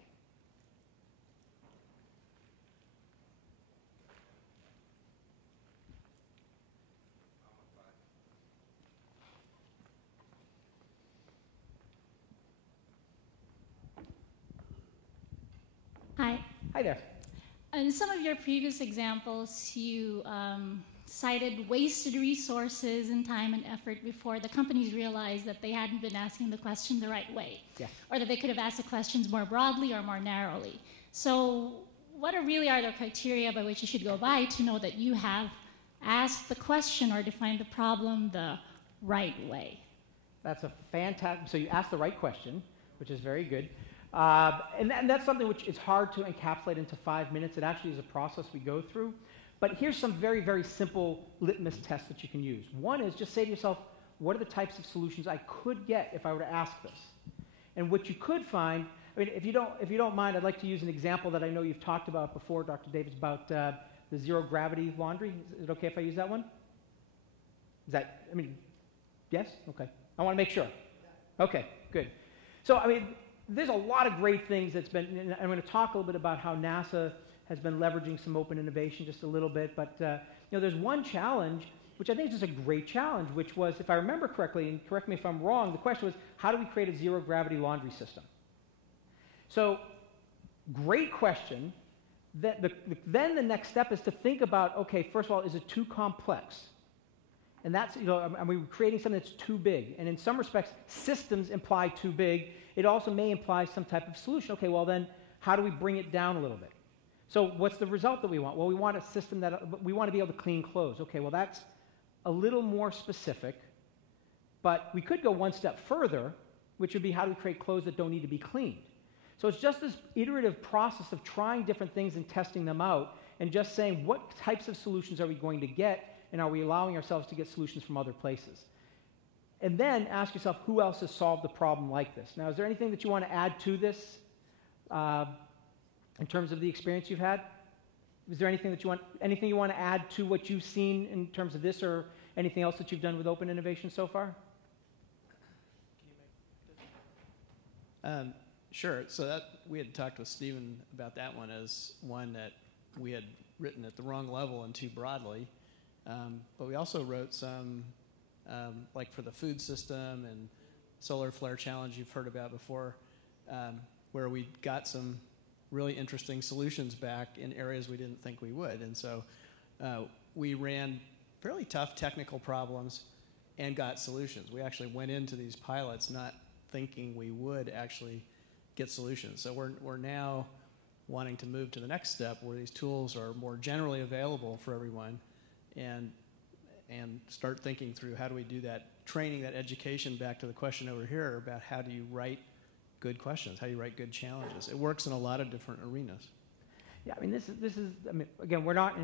Hi. Hi there. In some of your previous examples, you cited wasted resources and time and effort before the companies realized that they hadn't been asking the question the right way, or that they could have asked the questions more broadly or more narrowly. So what really are the criteria by which you should go by to know that you have asked the question or defined the problem the right way? That's a fantastic, so you asked the right question, which is very good. And that's something which is hard to encapsulate into 5 minutes. It actually is a process we go through. But here's some very, very simple litmus tests that you can use. One is just say to yourself, what are the types of solutions I could get if I were to ask this? And what you could find, I mean, if you don't mind, I'd like to use an example that I know you've talked about before, Dr. Davis, about the zero gravity laundry. Is it okay if I use that one? Is that, I mean, yes? Okay. I want to make sure. Okay, good. So, I mean, there's a lot of great things that's been, and I'm going to talk a little bit about how NASA has been leveraging some open innovation just a little bit, but you know, there's one challenge, which I think is just a great challenge, which was, if I remember correctly, and correct me if I'm wrong, the question was, how do we create a zero-gravity laundry system? So, great question. Then the next step is to think about, okay, first of all, is it too complex? And that's, you know, are we creating something that's too big? And in some respects, systems imply too big. It also may imply some type of solution. Okay, well then, how do we bring it down a little bit? So what's the result that we want? Well, we want a system that, we want to be able to clean clothes. Okay, well that's a little more specific, but we could go one step further, which would be how do we create clothes that don't need to be cleaned? So it's just this iterative process of trying different things and testing them out, and just saying what types of solutions are we going to get, and are we allowing ourselves to get solutions from other places? And then ask yourself, who else has solved a problem like this? Now, is there anything that you want to add to this in terms of the experience you've had? Is there anything you want to add to what you've seen in terms of this, or anything else that you've done with open innovation so far? Sure. So that we had talked with Stephen about that one as one that we had written at the wrong level and too broadly. But we also wrote some, like for the food system and solar flare challenge you've heard about before, where we got some really interesting solutions back in areas we didn't think we would. And so we ran fairly tough technical problems and got solutions. We actually went into these pilots not thinking we would actually get solutions. So we're now wanting to move to the next step where these tools are more generally available for everyone, and start thinking through how do we do that training, that education, back to the question over here about how do you write good questions, how do you write good challenges. It works in a lot of different arenas. Yeah, I mean, this is I mean, again, we're not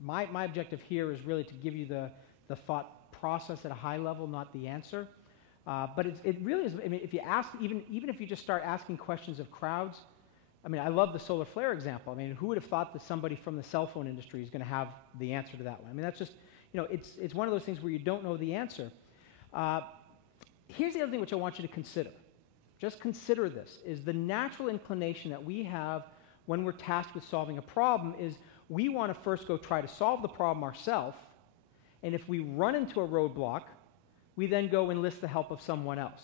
my objective here is really to give you the thought process at a high level, not the answer. But it really is, I mean, if you ask, even if you just start asking questions of crowds, I mean, I love the solar flare example. I mean, who would have thought that somebody from the cell phone industry is going to have the answer to that one? I mean, that's just, it's one of those things where you don't know the answer. Here's the other thing which I want you to consider. Just consider this, is the natural inclination that we have when we're tasked with solving a problem is we want to first go try to solve the problem ourselves, and if we run into a roadblock, we then go enlist the help of someone else.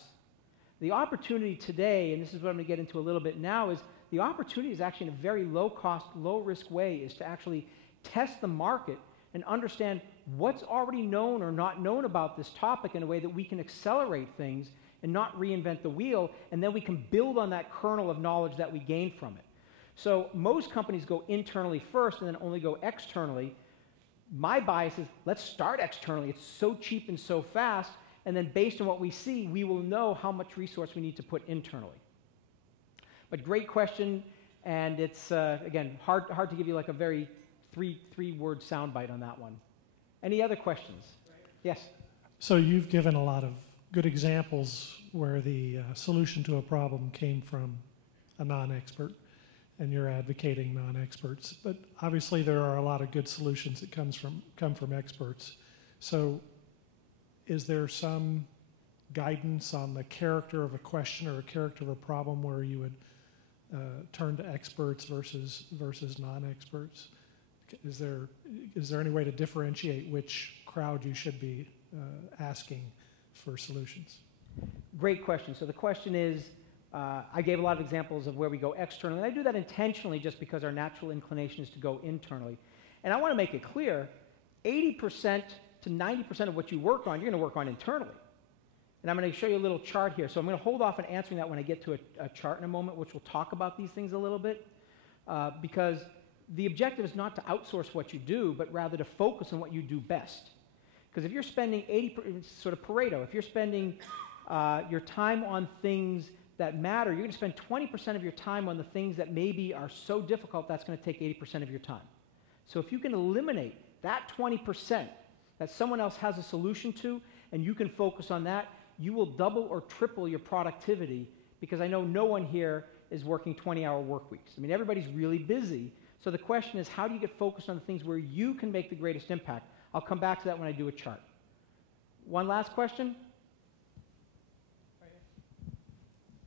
The opportunity today, and this is what I'm going to get into a little bit now, is the opportunity is actually in a very low-cost, low-risk way is to actually test the market and understand what's already known or not known about this topic in a way that we can accelerate things and not reinvent the wheel, and then we can build on that kernel of knowledge that we gain from it. So most companies go internally first and then only go externally. My bias is let's start externally. It's so cheap and so fast, and then based on what we see, we will know how much resource we need to put internally. But great question, and it's, again, hard to give you like a very three-word soundbite on that one. Any other questions? Yes? So you've given a lot of good examples where the solution to a problem came from a non-expert, and you're advocating non-experts. But obviously there are a lot of good solutions that come from experts. So is there some guidance on the character of a question or a character of a problem where you would turn to experts versus non-experts? Is there any way to differentiate which crowd you should be asking for solutions? Great question. So the question is, I gave a lot of examples of where we go externally, and I do that intentionally just because our natural inclination is to go internally. And I want to make it clear, 80% to 90% of what you work on, you're going to work on internally. And I'm going to show you a little chart here. So I'm going to hold off on answering that when I get to a chart in a moment, which will talk about these things a little bit, because the objective is not to outsource what you do, but rather to focus on what you do best. Because if you're spending 80%, sort of Pareto, if you're spending your time on things that matter, you're going to spend 20% of your time on the things that maybe are so difficult that's going to take 80% of your time. So if you can eliminate that 20% that someone else has a solution to, and you can focus on that, you will double or triple your productivity, because I know no one here is working 20-hour work weeks. I mean, everybody's really busy. So the question is, how do you get focused on the things where you can make the greatest impact? I'll come back to that when I do a chart. One last question?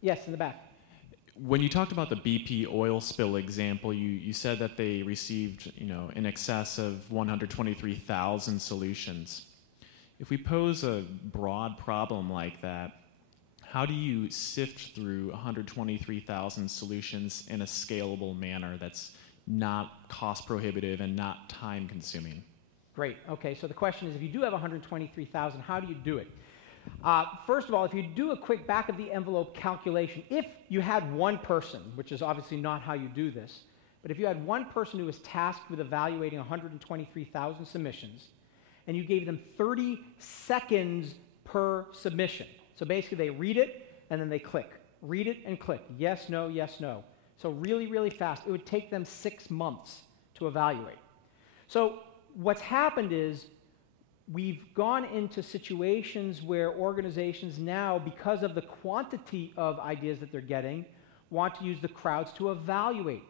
Yes, in the back. When you talked about the BP oil spill example, you said that they received, in excess of 123,000 solutions. If we pose a broad problem like that, how do you sift through 123,000 solutions in a scalable manner that's not cost prohibitive and not time consuming? Great. Okay, so the question is, if you do have 123,000, how do you do it? First of all, if you do a quick back of the envelope calculation, if you had one person, which is obviously not how you do this, but if you had one person who was tasked with evaluating 123,000 submissions, and you gave them 30 seconds per submission. So basically they read it and then they click. Read it and click. Yes, no, yes, no. So really, really fast. It would take them 6 months to evaluate. So what's happened is we've gone into situations where organizations now, because of the quantity of ideas that they're getting, want to use the crowds to evaluate.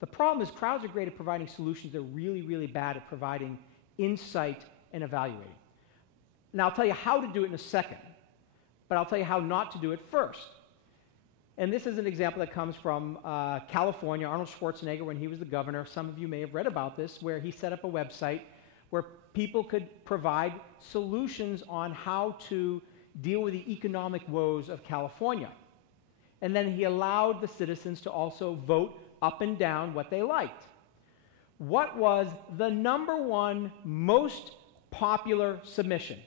The problem is crowds are great at providing solutions. They're really, really bad at providing insight and evaluating. Now, I'll tell you how to do it in a second, but I'll tell you how not to do it first. And this is an example that comes from California, Arnold Schwarzenegger, when he was the governor. Some of you may have read about this, where he set up a website where people could provide solutions on how to deal with the economic woes of California. And then he allowed the citizens to also vote up and down what they liked. What was the #1 most popular submission?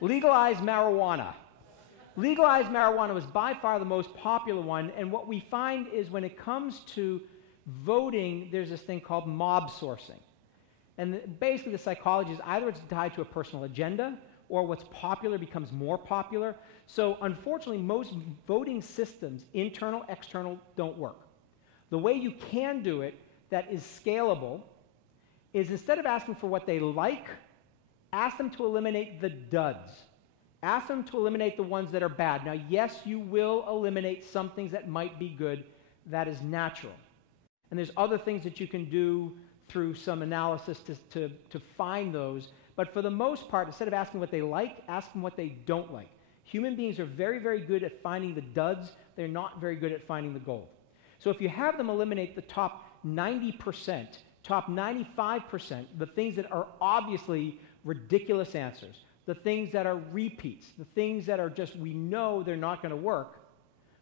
Legalize marijuana. Legalized marijuana was by far the most popular one, and what we find is when it comes to voting, there's this thing called mob sourcing. And basically the psychology is either it's tied to a personal agenda, or what's popular becomes more popular. So unfortunately, most voting systems, internal, external, don't work. The way you can do it that is scalable is instead of asking for what they like, ask them to eliminate the duds. Ask them to eliminate the ones that are bad. Now, yes, you will eliminate some things that might be good. That is natural. And there's other things that you can do through some analysis to find those. But for the most part, instead of asking what they like, ask them what they don't like. Human beings are very, very good at finding the duds. They're not very good at finding the gold. So if you have them eliminate the top 90%, top 95%, the things that are obviously ridiculous answers, the things that are repeats, the things that are just, we know they're not going to work,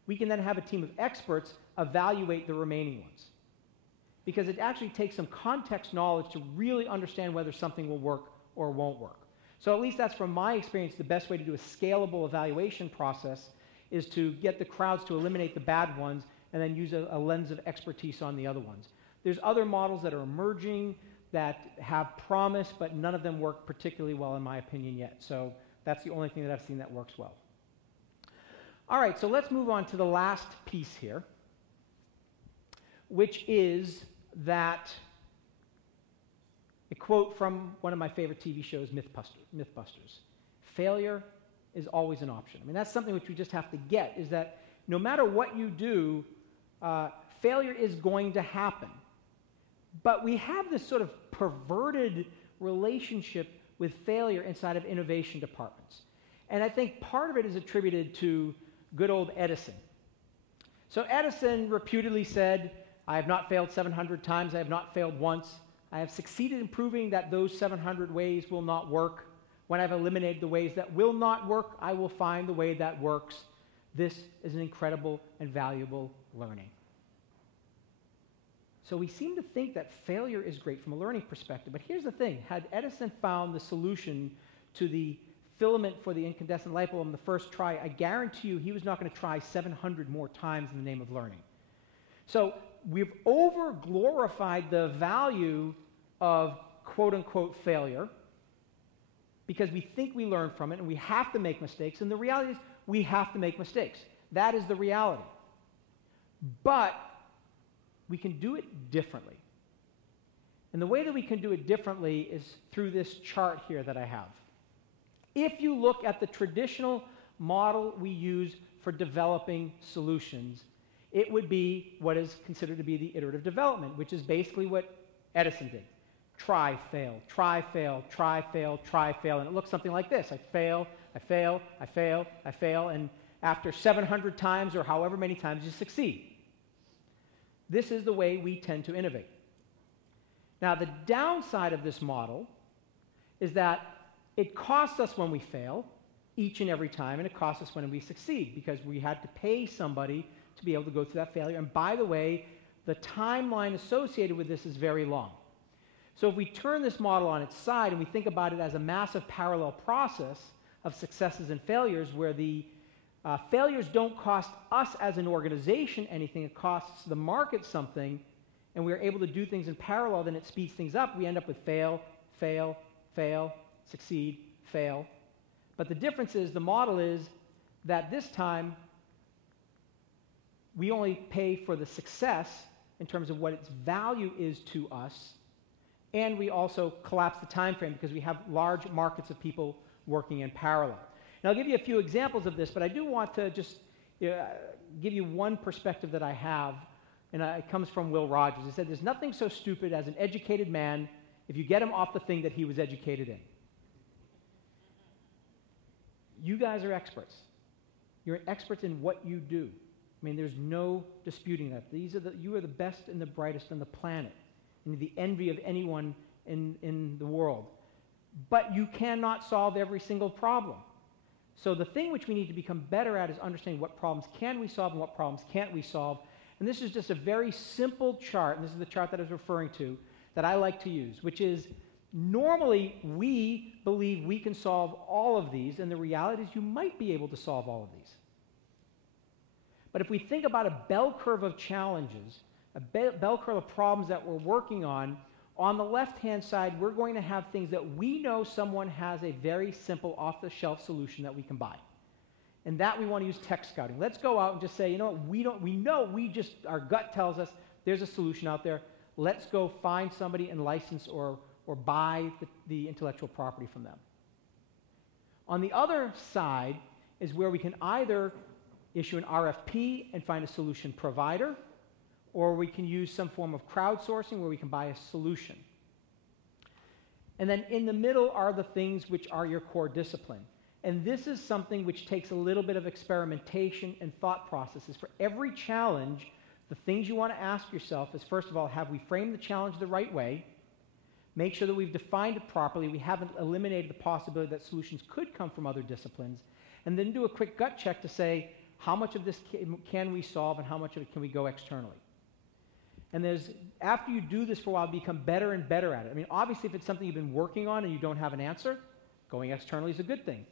we can then have a team of experts evaluate the remaining ones. Because it actually takes some context knowledge to really understand whether something will work or won't work. So at least that's from my experience, the best way to do a scalable evaluation process is to get the crowds to eliminate the bad ones and then use a lens of expertise on the other ones. There's other models that are emerging that have promise, but none of them work particularly well in my opinion yet. So that's the only thing that I've seen that works well. All right, so let's move on to the last piece here, which is that a quote from one of my favorite TV shows, Mythbusters. Failure is always an option. I mean, that's something which we just have to get, is that no matter what you do, failure is going to happen. But we have this sort of perverted relationship with failure inside of innovation departments. And I think part of it is attributed to good old Edison. So Edison reputedly said, I have not failed 700 times, I have not failed once. I have succeeded in proving that those 700 ways will not work. When I've eliminated the ways that will not work, I will find the way that works. This is an incredible and valuable learning. So we seem to think that failure is great from a learning perspective. But here's the thing. Had Edison found the solution to the filament for the incandescent light bulb on the first try, I guarantee you he was not going to try 700 more times in the name of learning. So we've over-glorified the value of quote-unquote failure because we think we learn from it and we have to make mistakes. And the reality is we have to make mistakes. That is the reality. But we can do it differently. And the way that we can do it differently is through this chart here that I have. If you look at the traditional model we use for developing solutions, it would be what is considered to be the iterative development, which is basically what Edison did. Try, fail, try, fail, try, fail, try, fail. And it looks something like this. I fail, I fail, I fail, I fail, and after 700 times or however many times you succeed. This is the way we tend to innovate. Now, the downside of this model is that it costs us when we fail each and every time, and it costs us when we succeed because we had to pay somebody to be able to go through that failure. And by the way, the timeline associated with this is very long. So if we turn this model on its side and we think about it as a massive parallel process of successes and failures where the failures don't cost us as an organization anything, it costs the market something, and we're able to do things in parallel, then it speeds things up. We end up with fail, fail, fail, succeed, fail. But the difference is the model is that this time we only pay for the success in terms of what its value is to us, and we also collapse the time frame because we have large markets of people working in parallel. And I'll give you a few examples of this, but I do want to just give you one perspective that I have, and it comes from Will Rogers. He said, there's nothing so stupid as an educated man if you get him off the thing that he was educated in. You guys are experts. You're experts in what you do. I mean, there's no disputing that. You are the best and the brightest on the planet, and the envy of anyone in the world. But you cannot solve every single problem. So the thing which we need to become better at is understanding what problems can we solve and what problems can't we solve. And this is just a very simple chart, and this is the chart that I was referring to, that I like to use, which is normally we believe we can solve all of these, and the reality is you might be able to solve all of these. But if we think about a bell curve of challenges, a bell curve of problems that we're working on the left-hand side, we're going to have things that we know someone has a very simple off-the-shelf solution that we can buy. And that we want to use tech scouting. Let's go out and just say, you know what, our gut tells us there's a solution out there. Let's go find somebody and license or buy the intellectual property from them. On the other side is where we can either issue an RFP and find a solution provider, or we can use some form of crowdsourcing where we can buy a solution. And then in the middle are the things which are your core discipline. And this is something which takes a little bit of experimentation and thought processes. For every challenge, the things you want to ask yourself is, first of all, have we framed the challenge the right way? Make sure that we've defined it properly. We haven't eliminated the possibility that solutions could come from other disciplines. And then do a quick gut check to say, how much of this can we solve and how much of it can we go externally? And after you do this for a while, become better and better at it. I mean, obviously, if it's something you've been working on and you don't have an answer, going externally is a good thing.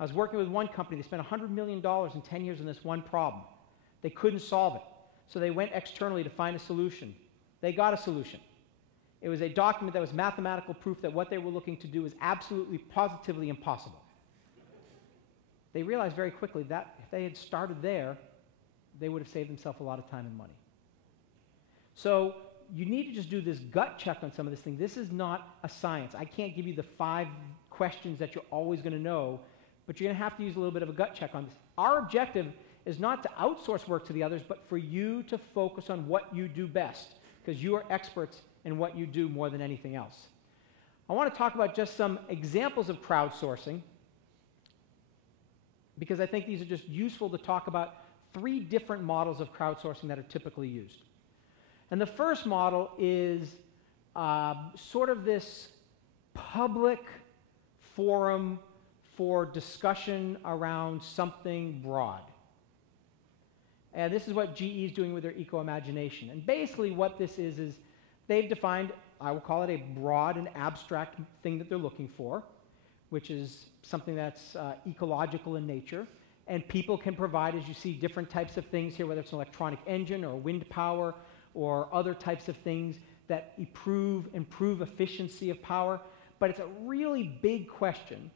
I was working with one company. They spent $100 million in 10 years on this one problem. They couldn't solve it. So they went externally to find a solution. They got a solution. It was a document that was mathematical proof that what they were looking to do was absolutely, positively impossible. They realized very quickly that if they had started there, they would have saved themselves a lot of time and money. So you need to just do this gut check on some of this thing. This is not a science. I can't give you the 5 questions that you're always going to know, but you're going to have to use a little bit of a gut check on this. Our objective is not to outsource work to the others, but for you to focus on what you do best, because you are experts in what you do more than anything else. I want to talk about just some examples of crowdsourcing, because I think these are just useful to talk about 3 different models of crowdsourcing that are typically used. And the first model is sort of this public forum for discussion around something broad. And this is what GE is doing with their eco-imagination. And basically what this is they've defined, I will call it a broad and abstract thing that they're looking for, which is something that's ecological in nature. And people can provide, as you see, different types of things here, whether it's an electronic engine or wind power or other types of things that improve efficiency of power. But it's a really big question.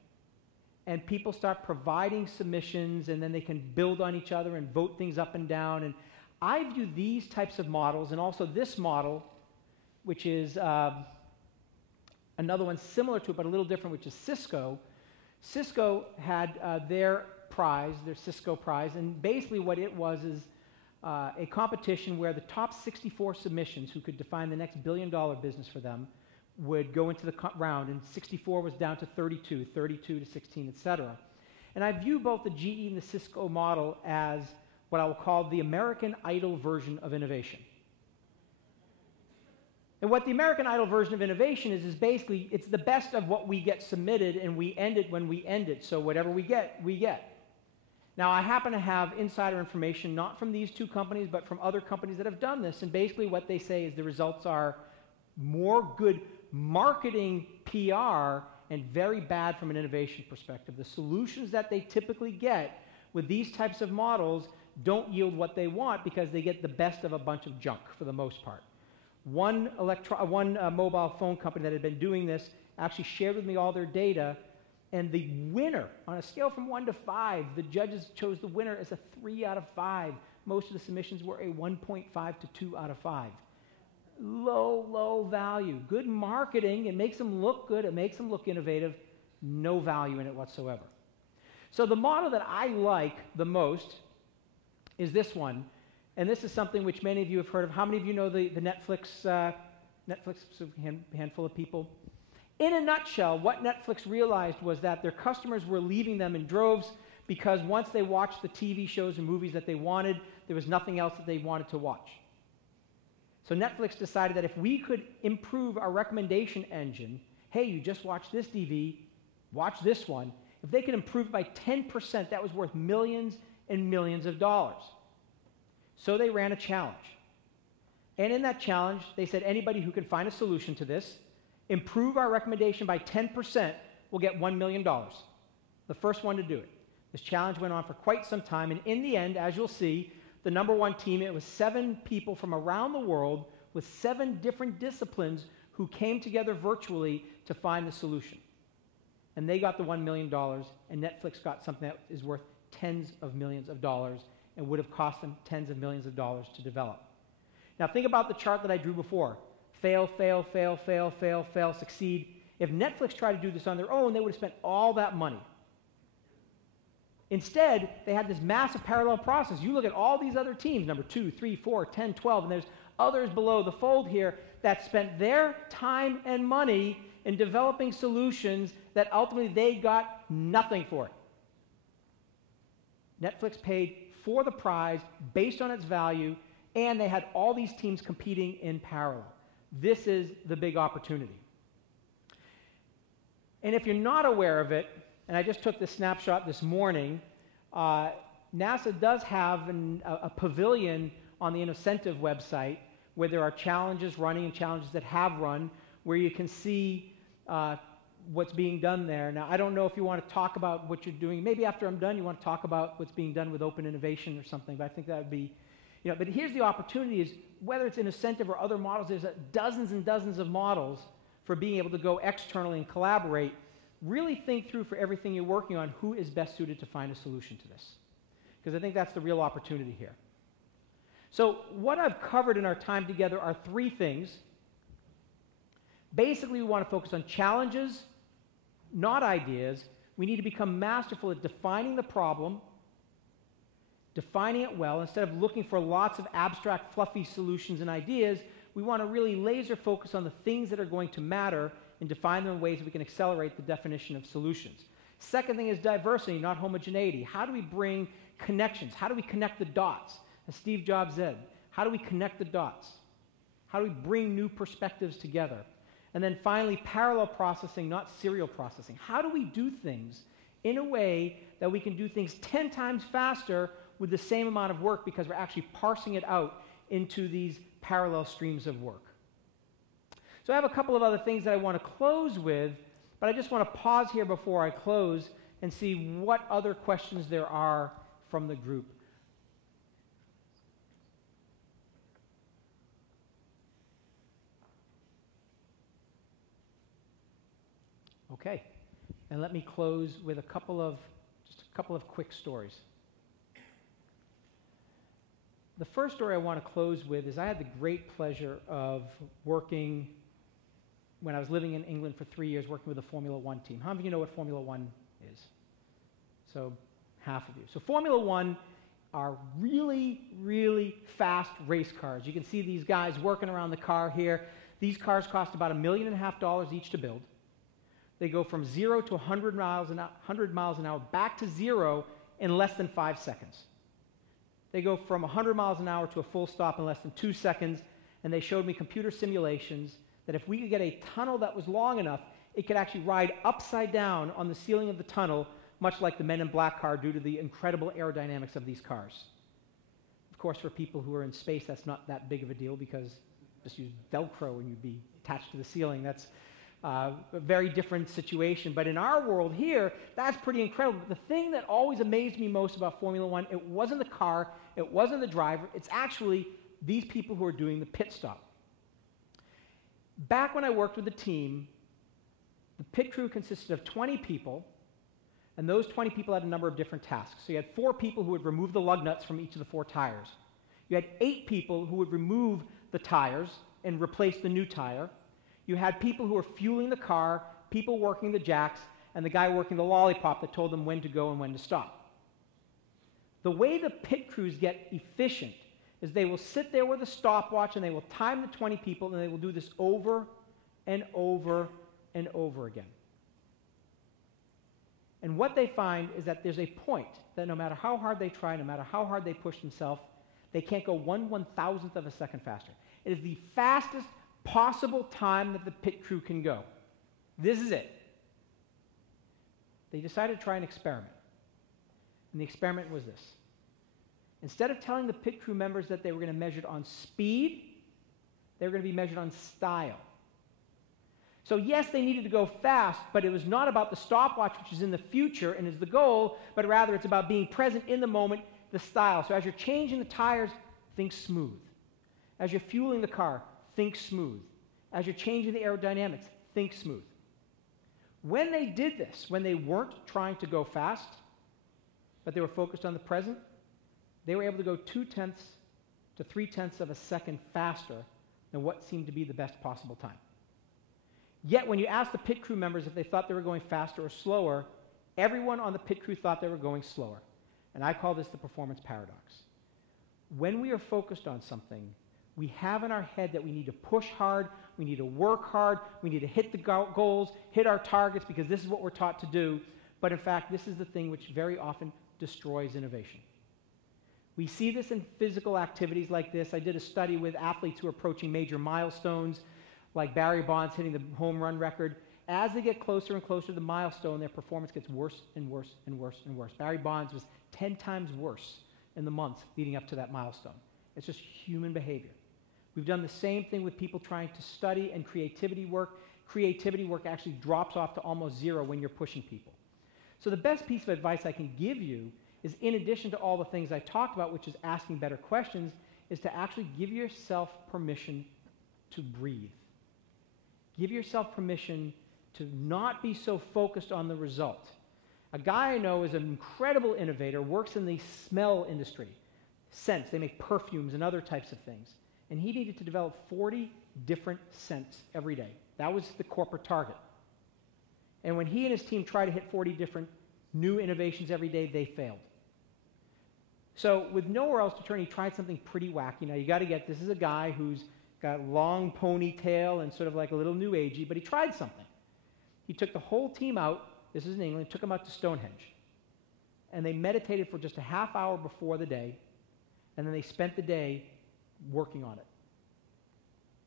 And people start providing submissions, and then they can build on each other and vote things up and down. And I view these types of models, and also this model, which is another one similar to it but a little different, which is Cisco. Cisco had their prize, their Cisco Prize, and basically what it was is a competition where the top 64 submissions who could define the next billion-dollar business for them would go into the round, and 64 was down to 32, 32 to 16, etc. And I view both the GE and the Cisco model as what I will call the American Idol version of innovation. And what the American Idol version of innovation is basically it's the best of what we get submitted, and we end it when we end it. So whatever we get, we get. Now, I happen to have insider information, not from these 2 companies, but from other companies that have done this. And basically what they say is the results are more good marketing PR and very bad from an innovation perspective. The solutions that they typically get with these types of models don't yield what they want because they get the best of a bunch of junk for the most part. One mobile phone company that had been doing this actually shared with me all their data, and the winner, on a scale from 1 to 5, the judges chose the winner as a 3 out of 5. Most of the submissions were a 1.5 to 2 out of 5. Low value. Good marketing. It makes them look good. It makes them look innovative. No value in it whatsoever. So the model that I like the most is this one. And this is something which many of you have heard of. How many of you know the Netflix, a handful of people? In a nutshell, what Netflix realized was that their customers were leaving them in droves because once they watched the TV shows and movies that they wanted, there was nothing else that they wanted to watch. So Netflix decided that if we could improve our recommendation engine, hey, you just watched this DV, watch this one. If they could improve it by 10%, that was worth millions and millions of dollars. So they ran a challenge. And in that challenge, they said anybody who can find a solution to this, improve our recommendation by 10%, will get $1 million. The first one to do it. This challenge went on for quite some time, and in the end, as you'll see, the number 1 team, it was 7 people from around the world with 7 different disciplines who came together virtually to find the solution. And they got the $1 million, and Netflix got something that is worth tens of millions of dollars and would have cost them tens of millions of dollars to develop. Now think about the chart that I drew before. fail, fail, fail, fail, fail, fail, succeed. If Netflix tried to do this on their own, they would have spent all that money. Instead, they had this massive parallel process. You look at all these other teams, number 2, 3, 4, 10, 12, and there's others below the fold here that spent their time and money in developing solutions that ultimately they got nothing for it. Netflix paid for the prize based on its value, and they had all these teams competing in parallel. This is the big opportunity. And if you're not aware of it, and I just took this snapshot this morning, NASA does have a pavilion on the Incentive website where there are challenges running and challenges that have run, where you can see what's being done there. Now, I don't know if you want to talk about what you're doing. Maybe after I'm done, you want to talk about what's being done with open innovation or something, but I think that would be, but here's the opportunity is, whether it's Incentive or other models, there's dozens and dozens of models for being able to go externally and collaborate. Really think through for everything you're working on who is best suited to find a solution to this. Because I think that's the real opportunity here. So what I've covered in our time together are 3 things. Basically, we want to focus on challenges, not ideas. We need to become masterful at defining the problem, defining it well. Instead of looking for lots of abstract, fluffy solutions and ideas, we want to really laser focus on the things that are going to matter and define them in ways that we can accelerate the definition of solutions. Second thing is diversity, not homogeneity. How do we bring connections? How do we connect the dots? As Steve Jobs said, how do we connect the dots? How do we bring new perspectives together? And then finally, parallel processing, not serial processing. How do we do things in a way that we can do things 10 times faster with the same amount of work, because we're actually parsing it out into these parallel streams of work? So I have a couple of other things that I want to close with, but I just want to pause here before I close and see what other questions there are from the group. Okay, and let me close with just a couple of quick stories. The first story I want to close with is I had the great pleasure of working, when I was living in England for 3 years, working with a Formula One team. How many of you know what Formula One is? So half of you. So Formula One are really, really fast race cars. You can see these guys working around the car here. These cars cost about $1.5 million each to build. They go from 0 to 100 miles an hour back to 0 in less than 5 seconds. They go from 100 miles an hour to a full stop in less than 2 seconds, and they showed me computer simulations that if we could get a tunnel that was long enough, it could actually ride upside down on the ceiling of the tunnel, much like the Men in Black car, due to the incredible aerodynamics of these cars. Of course, for people who are in space, that's not that big of a deal, because just use Velcro and you'd be attached to the ceiling. That's a very different situation. But in our world here, that's pretty incredible. But the thing that always amazed me most about Formula One, it wasn't the car, it wasn't the driver, it's actually these people who are doing the pit stop. Back when I worked with the team, the pit crew consisted of 20 people, and those 20 people had a number of different tasks. So you had 4 people who would remove the lug nuts from each of the 4 tires. You had 8 people who would remove the tires and replace the new tire. You had people who were fueling the car, people working the jacks, and the guy working the lollipop that told them when to go and when to stop. The way the pit crews get efficient is they will sit there with a stopwatch and they will time the 20 people, and they will do this over and over and over again. And what they find is that there's a point that no matter how hard they try, no matter how hard they push themselves, they can't go 1/1000th of a second faster. It is the fastest possible time that the pit crew can go. This is it. They decided to try an experiment. And the experiment was this. Instead of telling the pit crew members that they were going to measure it on speed, they were going to be measured on style. So yes, they needed to go fast, but it was not about the stopwatch, which is in the future and is the goal, but rather it's about being present in the moment, the style. So as you're changing the tires, think smooth. As you're fueling the car, think smooth. As you're changing the aerodynamics, think smooth. When they did this, when they weren't trying to go fast, but they were focused on the present, they were able to go 0.2 to 0.3 of a second faster than what seemed to be the best possible time. Yet when you ask the pit crew members if they thought they were going faster or slower, everyone on the pit crew thought they were going slower. And I call this the performance paradox. When we are focused on something, we have in our head that we need to push hard, we need to work hard, we need to hit the goals, hit our targets, because this is what we're taught to do. But in fact, this is the thing which very often destroys innovation. We see this in physical activities like this. I did a study with athletes who are approaching major milestones, like Barry Bonds hitting the home run record. As they get closer and closer to the milestone, their performance gets worse and worse and worse and worse. Barry Bonds was 10 times worse in the months leading up to that milestone. It's just human behavior. We've done the same thing with people trying to study and creativity work. Creativity work actually drops off to almost zero when you're pushing people. So the best piece of advice I can give you is, in addition to all the things I talked about, which is asking better questions, is to actually give yourself permission to breathe. Give yourself permission to not be so focused on the result. A guy I know is an incredible innovator, works in the smell industry. Scents, they make perfumes and other types of things. And he needed to develop 40 different scents every day. That was the corporate target. And when he and his team tried to hit 40 different new innovations every day, they failed. So with nowhere else to turn, he tried something pretty wacky. Now you got to get, this is a guy who's got a long ponytail and sort of like a little new agey, but he tried something. He took the whole team out, this is in England, took them out to Stonehenge. And they meditated for just a half hour before the day, and then they spent the day working on it.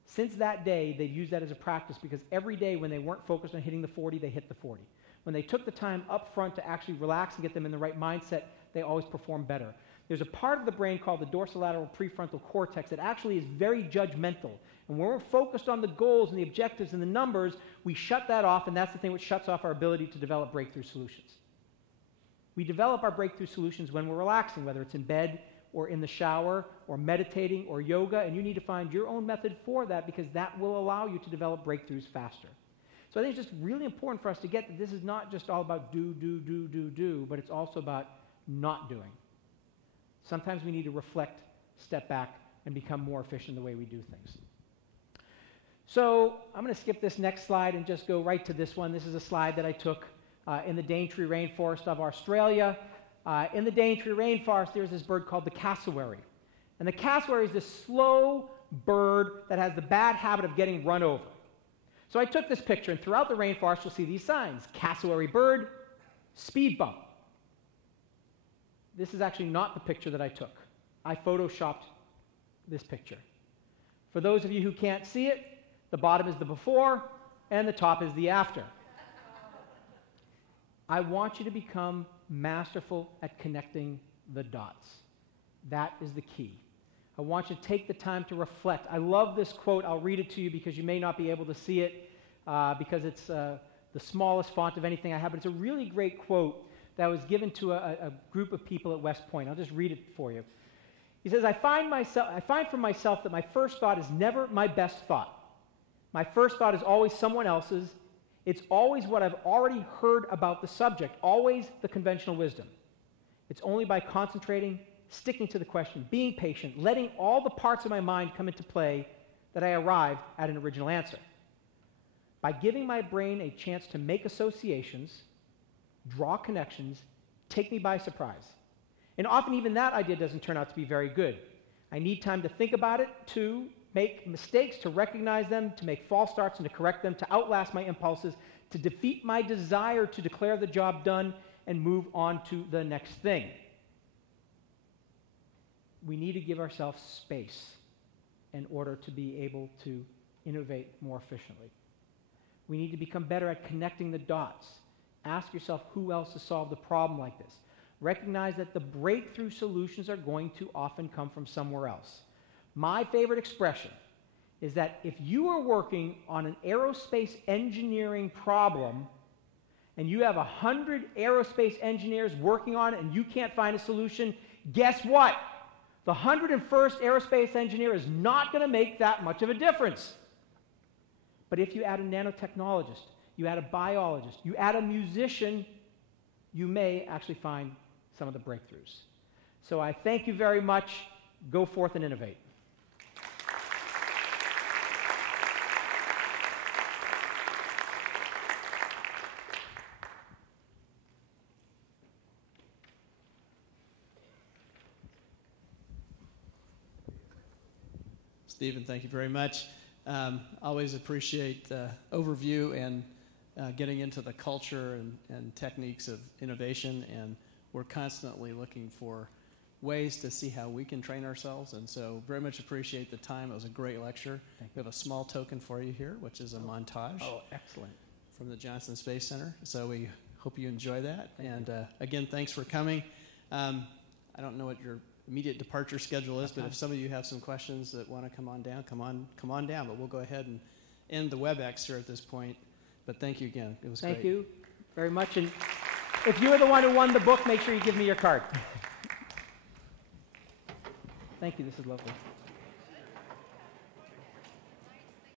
Since that day, they've used that as a practice, because every day when they weren't focused on hitting the 40, they hit the 40. When they took the time up front to actually relax and get them in the right mindset, they always perform better. There's a part of the brain called the dorsal lateral prefrontal cortex that actually is very judgmental. And when we're focused on the goals and the objectives and the numbers, we shut that off, and that's the thing which shuts off our ability to develop breakthrough solutions. We develop our breakthrough solutions when we're relaxing, whether it's in bed or in the shower or meditating or yoga, and you need to find your own method for that, because that will allow you to develop breakthroughs faster. So I think it's just really important for us to get that this is not just all about do, but it's also about not doing. Sometimes we need to reflect, step back, and become more efficient in the way we do things. So I'm going to skip this next slide and just go right to this one. This is a slide that I took in the Daintree rainforest of Australia. In the Daintree rainforest, there's this bird called the cassowary. And the cassowary is this slow bird that has the bad habit of getting run over. So I took this picture, and throughout the rainforest, you'll see these signs: cassowary bird, speed bump. This is actually not the picture that I took. I photoshopped this picture. For those of you who can't see it, the bottom is the before, and the top is the after. I want you to become masterful at connecting the dots. That is the key. I want you to take the time to reflect. I love this quote. I'll read it to you because you may not be able to see it because it's the smallest font of anything I have, but it's a really great quote that was given to a group of people at West Point. I'll just read it for you. He says, I find for myself that my first thought is never my best thought. My first thought is always someone else's. It's always what I've already heard about the subject, always the conventional wisdom. It's only by concentrating, sticking to the question, being patient, letting all the parts of my mind come into play that I arrive at an original answer. By giving my brain a chance to make associations, draw connections, take me by surprise. And often even that idea doesn't turn out to be very good. I need time to think about it, to make mistakes, to recognize them, to make false starts and to correct them, to outlast my impulses, to defeat my desire to declare the job done and move on to the next thing. We need to give ourselves space in order to be able to innovate more efficiently. We need to become better at connecting the dots. Ask yourself who else has solved a problem like this. Recognize that the breakthrough solutions are going to often come from somewhere else. My favorite expression is that if you are working on an aerospace engineering problem and you have 100 aerospace engineers working on it and you can't find a solution, guess what? The 101st aerospace engineer is not going to make that much of a difference. But if you add a nanotechnologist, you add a biologist, you add a musician, you may actually find some of the breakthroughs. So I thank you very much. Go forth and innovate. Stephen, thank you very much. Always appreciate the overview and getting into the culture and techniques of innovation, and we're constantly looking for ways to see how we can train ourselves, and so very much appreciate the time. It was a great lecture. We have a small token for you here, which is a montage. Oh, excellent. From the Johnson Space Center, so we hope you enjoy that. And again, thanks for coming. I don't know what your immediate departure schedule is, but if some of you have some questions that want to come on down, come on down. But we'll go ahead and end the WebEx here at this point. But thank you again. It was great. Thank you very much. And if you are the one who won the book, make sure you give me your card. Thank you. This is lovely.